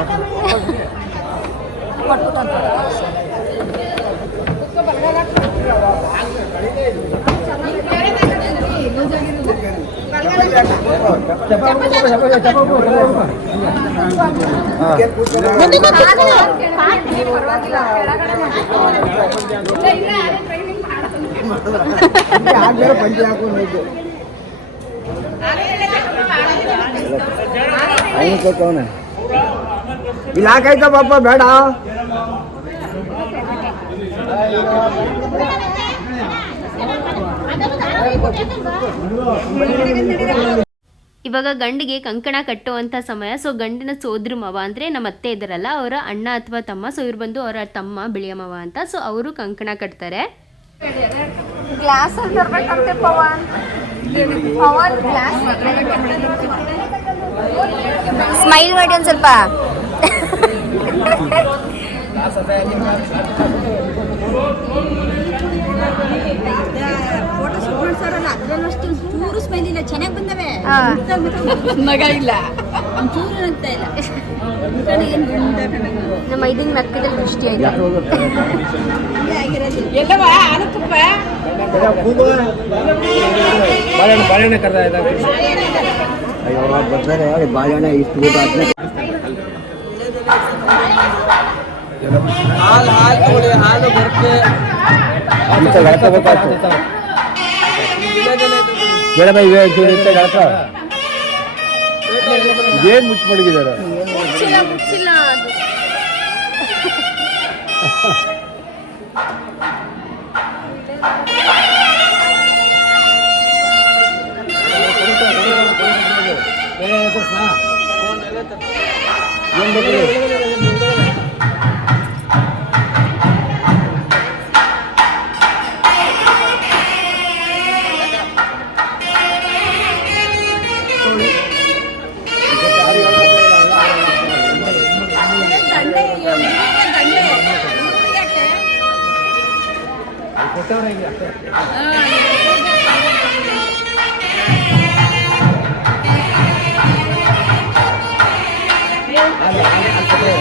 ಇಲ್ಲಿ ಹಾಕಾಯ್ತ ಪಾಪ ಬೇಡ. ಇವಾಗ ಗಂಡಿಗೆ ಕಂಕಣ ಕಟ್ಟುವಂಥ ಸಮಯ. ಸೊ ಗಂಡಿನ ಸೋದ್ರ ಮಾವ ಅಂದರೆ ನಮ್ಮ ಅತ್ತೆ ಇದ್ದಾರಲ್ಲ, ಅವರ ಅಣ್ಣ ಅಥವಾ ತಮ್ಮ. ಸೊ ಇವ್ರು ಬಂದು ಅವರ ತಮ್ಮ ಬಿಳಿಯ ಮಾವ ಅಂತ. ಸೊ ಅವರು ಕಂಕಣ ಕಟ್ತಾರೆ. ಗ್ಲಾಸಲ್ಲಿ ತರಬೇಕಂತೆ ಪವನ್, ಸ್ಮೈಲ್ ಮಾಡಿ ಒಂದು ಸ್ವಲ್ಪ. ಫೋಟೋ ಶೂಟ್ ಮಾಡ್ಸಾರಲ್ಲ ಅದ್ರಲ್ಲಷ್ಟು ಚೂರು ಸ್ಮೈಲ್ ಇಲ್ಲ, ಚೆನ್ನಾಗಿ ಬಂದವೆ. ನಗ ಇಲ್ಲ, ಚೂರು ಅಂತ ಇಲ್ಲ. ನಮ್ಮ ಇದನ್ನ ಮೆಕ್ಕದಲ್ಲಿ ದೃಷ್ಟಿ ಆಯ್ತು. ಎಲ್ಲವ ಆಲತುಪ್ಪ ಬಾಳೆಹಣ್ಣೆ ಕರ್ದ ಅಯ್ಯೋ ಬರ್ತಾರೆ ಬಾಳೆಹಣ್ಣೆ ಇಷ್ಟು ಊಟ ಹಾಲು ಬರುತ್ತೆ. ಏನ್ ಮುಚ್ಚ ಮಡಗಿದಾರೆ? ಮುಚ್ಚಿಲ್ಲ ಅದು. ಅಷ್ಟೇ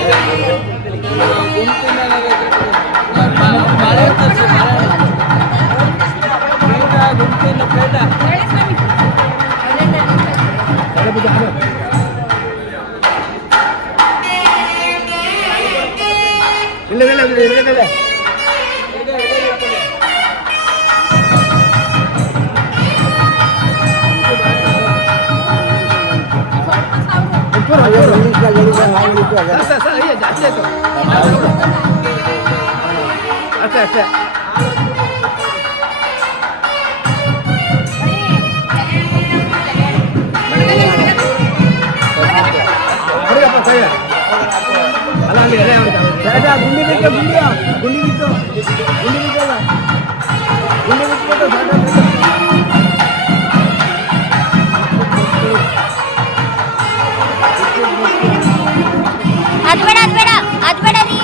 ಗುಂಡಿ ಬಿಟ್ಟು ಗುಂಡಿ ಬಿಟ್ಟು ಗುಂಡಿ ಬಿಟ್ಟಲ್ಲ ಗುಂಡಿ ಬಿಟ್ಬಿಟ್ಟು ಅದ್ ಬೇಡ ಅದ್ ಬೇಡ ಅದ್ ಬೇಡ ರೀ.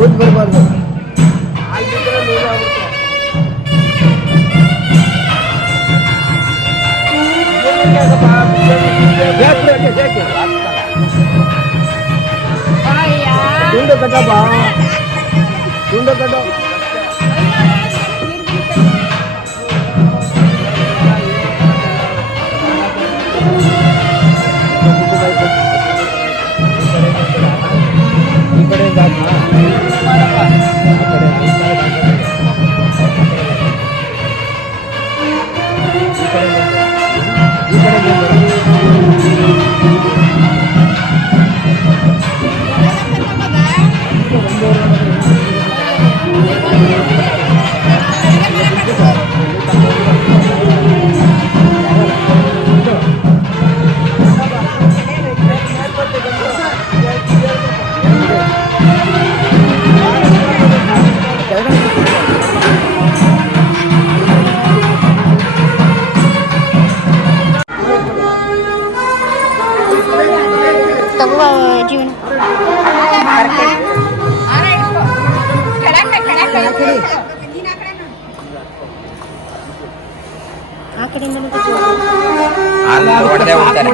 ಓದ್ ಬರಬಾರ್ದು ತುಂಡು ಕಟ್ಟಪ್ಪ ತುಂಡು ಕಟ್ಟು ಈ ಕಡೆಯಿಂದ ಹೊಡೆದೇ ಹೋಗ್ತಾರೆ.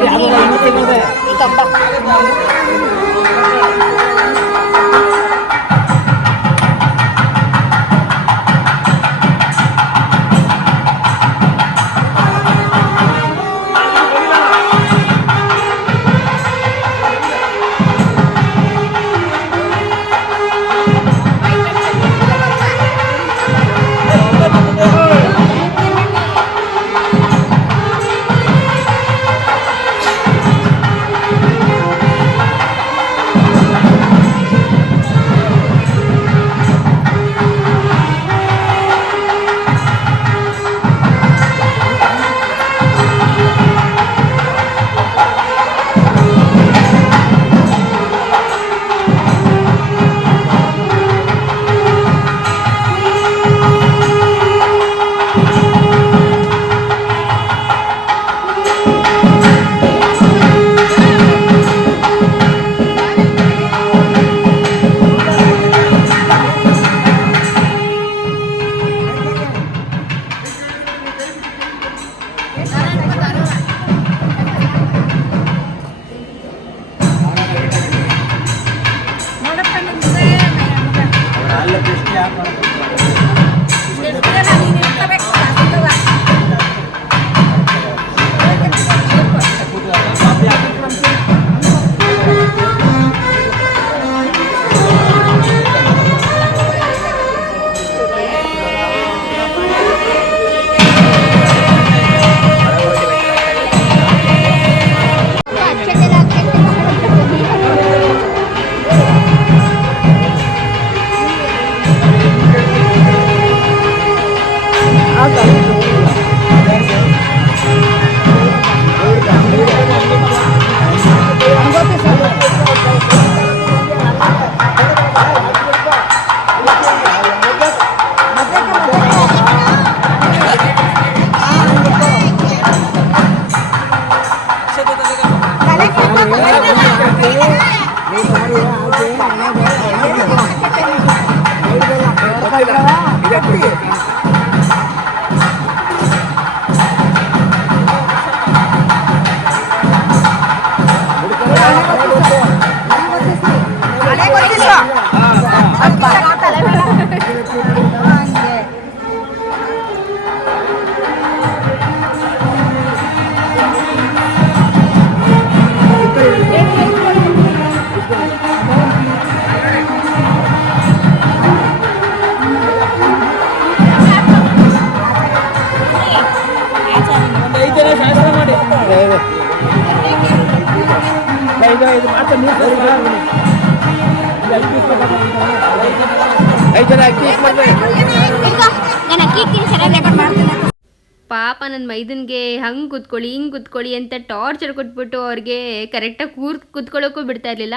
ಪಾಪ ನನ್ನ ಮೈದನ್ಗೆ ಹಂಗೆ ಕೂತ್ಕೊಳ್ಳಿ ಹಿಂಗೆ ಕೂತ್ಕೊಳ್ಳಿ ಅಂತ ಟಾರ್ಚರ್ ಕೊಟ್ಬಿಟ್ಟು ಅವ್ರಿಗೆ ಕರೆಕ್ಟಾಗಿ ಕೂತ್ಕೊಳ್ಳೋಕ್ಕೂ ಬಿಡ್ತಾ ಇರಲಿಲ್ಲ.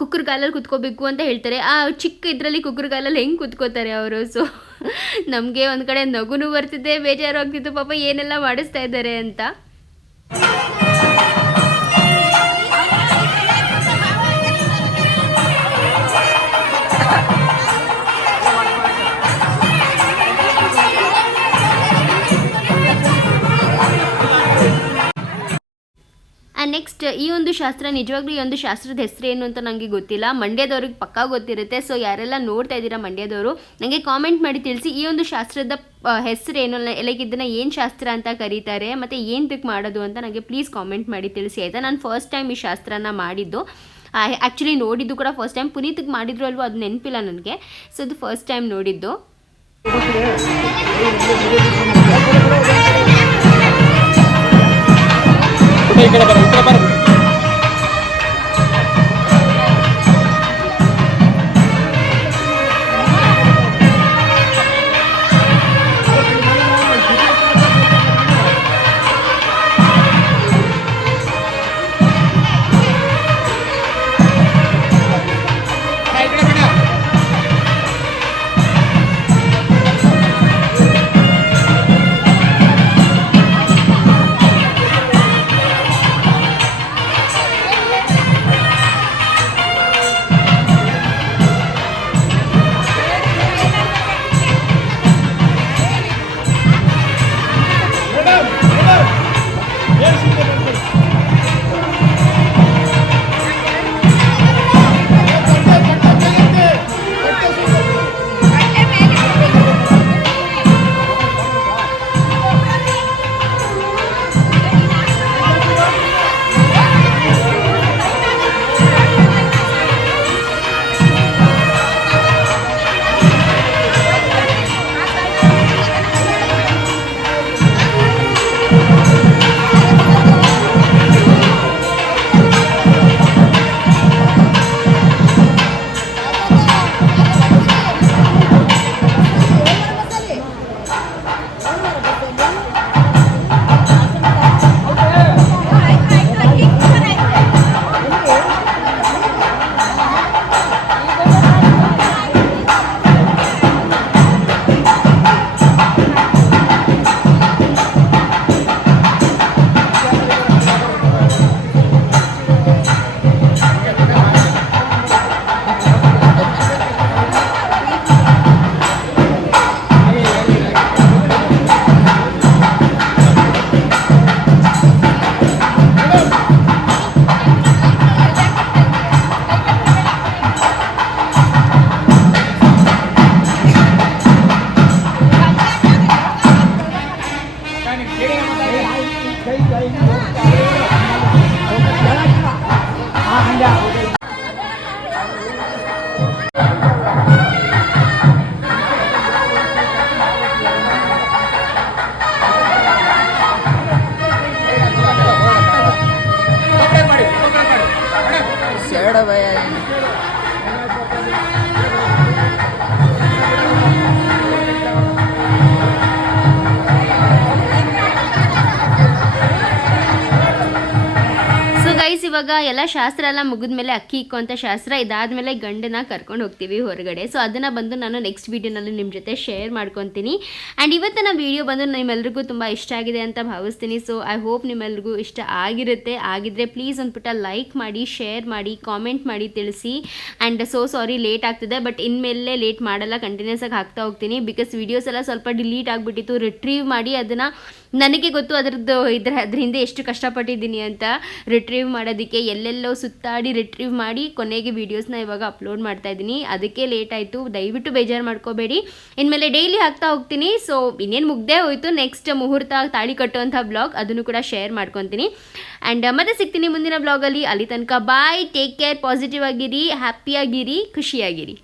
ಕುಕ್ಕರ್ ಕಾಲಲ್ಲಿ ಕೂತ್ಕೋಬೇಕು ಅಂತ ಹೇಳ್ತಾರೆ. ಆ ಚಿಕ್ಕ ಇದರಲ್ಲಿ ಕುಕ್ಕರ್ ಕಾಲಲ್ಲಿ ಹೆಂಗೆ ಕೂತ್ಕೋತಾರೆ ಅವರು. ಸೊ ನಮಗೆ ಒಂದು ಕಡೆ ನಗುನೂ ಬರ್ತಿದೆ, ಬೇಜಾರು ಆಗ್ತಿತ್ತು, ಪಾಪ ಏನೆಲ್ಲ ಮಾಡಿಸ್ತಾ ಇದ್ದಾರೆ ಅಂತ. ಈ ಒಂದು ಶಾಸ್ತ್ರ ನಿಜವಾಗ್ಲೂ ಈ ಒಂದು ಶಾಸ್ತ್ರದ ಹೆಸರು ಏನು ಅಂತ ನನಗೆ ಗೊತ್ತಿಲ್ಲ. ಮಂಡ್ಯದವ್ರಿಗೆ ಪಕ್ಕಾ ಗೊತ್ತಿರುತ್ತೆ. ಸೊ ಯಾರೆಲ್ಲ ನೋಡ್ತಾ ಇದ್ದೀರಾ ಮಂಡ್ಯದವರು ನನಗೆ ಕಾಮೆಂಟ್ ಮಾಡಿ ತಿಳಿಸಿ ಈ ಒಂದು ಶಾಸ್ತ್ರದ ಹೆಸರೇನು, ಲೈಕ್ ಇದನ್ನು ಏನು ಶಾಸ್ತ್ರ ಅಂತ ಕರೀತಾರೆ ಮತ್ತು ಏನಕ್ಕೆ ಮಾಡೋದು ಅಂತ ನನಗೆ ಪ್ಲೀಸ್ ಕಾಮೆಂಟ್ ಮಾಡಿ ತಿಳಿಸಿ ಆಯಿತಾ. ನಾನು ಫಸ್ಟ್ ಟೈಮ್ ಈ ಶಾಸ್ತ್ರನ ಮಾಡಿದ್ದು, ಆ್ಯಕ್ಚುಲಿ ನೋಡಿದ್ದು ಕೂಡ ಫಸ್ಟ್ ಟೈಮ್. ಪುನೀತ್ಗೆ ಮಾಡಿದ್ರು ಅಲ್ವೋ ಅದು ನೆನಪಿಲ್ಲ ನನಗೆ. ಸೊ ಅದು ಫಸ್ಟ್ ಟೈಮ್ ನೋಡಿದ್ದು. ಇವಾಗ ಎಲ್ಲ ಶಾಸ್ತ್ರ ಎಲ್ಲ ಮುಗಿದ್ಮೇಲೆ ಅಕ್ಕಿ ಇಕ್ಕುವಂಥ ಶಾಸ್ತ್ರ ಇದಾದಮೇಲೆ ಗಂಡನ ಕರ್ಕೊಂಡು ಹೋಗ್ತೀವಿ ಹೊರಗಡೆ. ಸೊ ಅದನ್ನು ಬಂದು ನಾನು ನೆಕ್ಸ್ಟ್ ವೀಡಿಯೋನಲ್ಲಿ ನಿಮ್ಮ ಜೊತೆ ಶೇರ್ ಮಾಡ್ಕೊತೀನಿ. ಆ್ಯಂಡ್ ಇವತ್ತಿನ ವೀಡಿಯೋ ಬಂದು ನಿಮ್ಮೆಲ್ರಿಗೂ ತುಂಬ ಇಷ್ಟ ಆಗಿದೆ ಅಂತ ಭಾವಿಸ್ತೀನಿ. ಸೊ ಐ ಹೋಪ್ ನಿಮ್ಮೆಲ್ರಿಗೂ ಇಷ್ಟ ಆಗಿರುತ್ತೆ. ಆಗಿದ್ದರೆ ಪ್ಲೀಸ್ ಒಂದು ಪುಟ್ಟ ಲೈಕ್ ಮಾಡಿ, ಶೇರ್ ಮಾಡಿ, ಕಾಮೆಂಟ್ ಮಾಡಿ ತಿಳಿಸಿ. ಆ್ಯಂಡ್ ಸಾರಿ ಲೇಟ್ ಆಗ್ತಿದೆ, ಬಟ್ ಇನ್ಮೇಲೆ ಲೇಟ್ ಮಾಡಲ್ಲ, ಕಂಟಿನ್ಯೂಸ್ ಆಗಿ ಹಾಕ್ತಾ ಹೋಗ್ತೀನಿ. ಬಿಕಾಸ್ ವೀಡಿಯೋಸ್ ಎಲ್ಲ ಸ್ವಲ್ಪ ಡಿಲೀಟ್ ಆಗಿಬಿಟ್ಟಿತ್ತು. ರಿಟ್ರೀವ್ ಮಾಡಿ ಅದನ್ನು ನನಗೆ ಗೊತ್ತು ಅದ್ರ ಹಿಂದೆ ಎಷ್ಟು ಕಷ್ಟಪಟ್ಟಿದ್ದೀನಿ ಅಂತ ರಿಟ್ರೀವ್ ಮಾಡೋದಕ್ಕೆ. ಎಲ್ಲೆಲ್ಲೋ ಸುತ್ತಾಡಿ ರಿಟ್ರೀವ್ ಮಾಡಿ ಕೊನೆಗೆ ವೀಡಿಯೋಸ್ನ ಇವಾಗ ಅಪ್ಲೋಡ್ ಮಾಡ್ತಾ ಇದ್ದೀನಿ. ಅದಕ್ಕೆ ಲೇಟ್ ಆಯಿತು, ದಯವಿಟ್ಟು ಬೇಜಾರು ಮಾಡ್ಕೋಬೇಡಿ. ಇನ್ಮೇಲೆ ಡೈಲಿ ಹಾಕ್ತಾ ಹೋಗ್ತೀನಿ. ಸೊ ಇನ್ನೇನು ಮುಗ್ದೇ ಹೋಯಿತು, ನೆಕ್ಸ್ಟ್ ಮುಹೂರ್ತ ತಾಳಿ ಕಟ್ಟುವಂಥ ಬ್ಲಾಗ್ ಅದನ್ನು ಕೂಡ ಶೇರ್ ಮಾಡ್ಕೊತೀನಿ. ಆ್ಯಂಡ್ ಮತ್ತೆ ಸಿಗ್ತೀನಿ ಮುಂದಿನ ಬ್ಲಾಗಲ್ಲಿ. ಅಲ್ಲಿ ತನಕ ಬಾಯ್, ಟೇಕ್ ಕೇರ್, ಪಾಸಿಟಿವ್ ಆಗಿರಿ, ಹ್ಯಾಪಿಯಾಗಿರಿ, ಖುಷಿಯಾಗಿರಿ.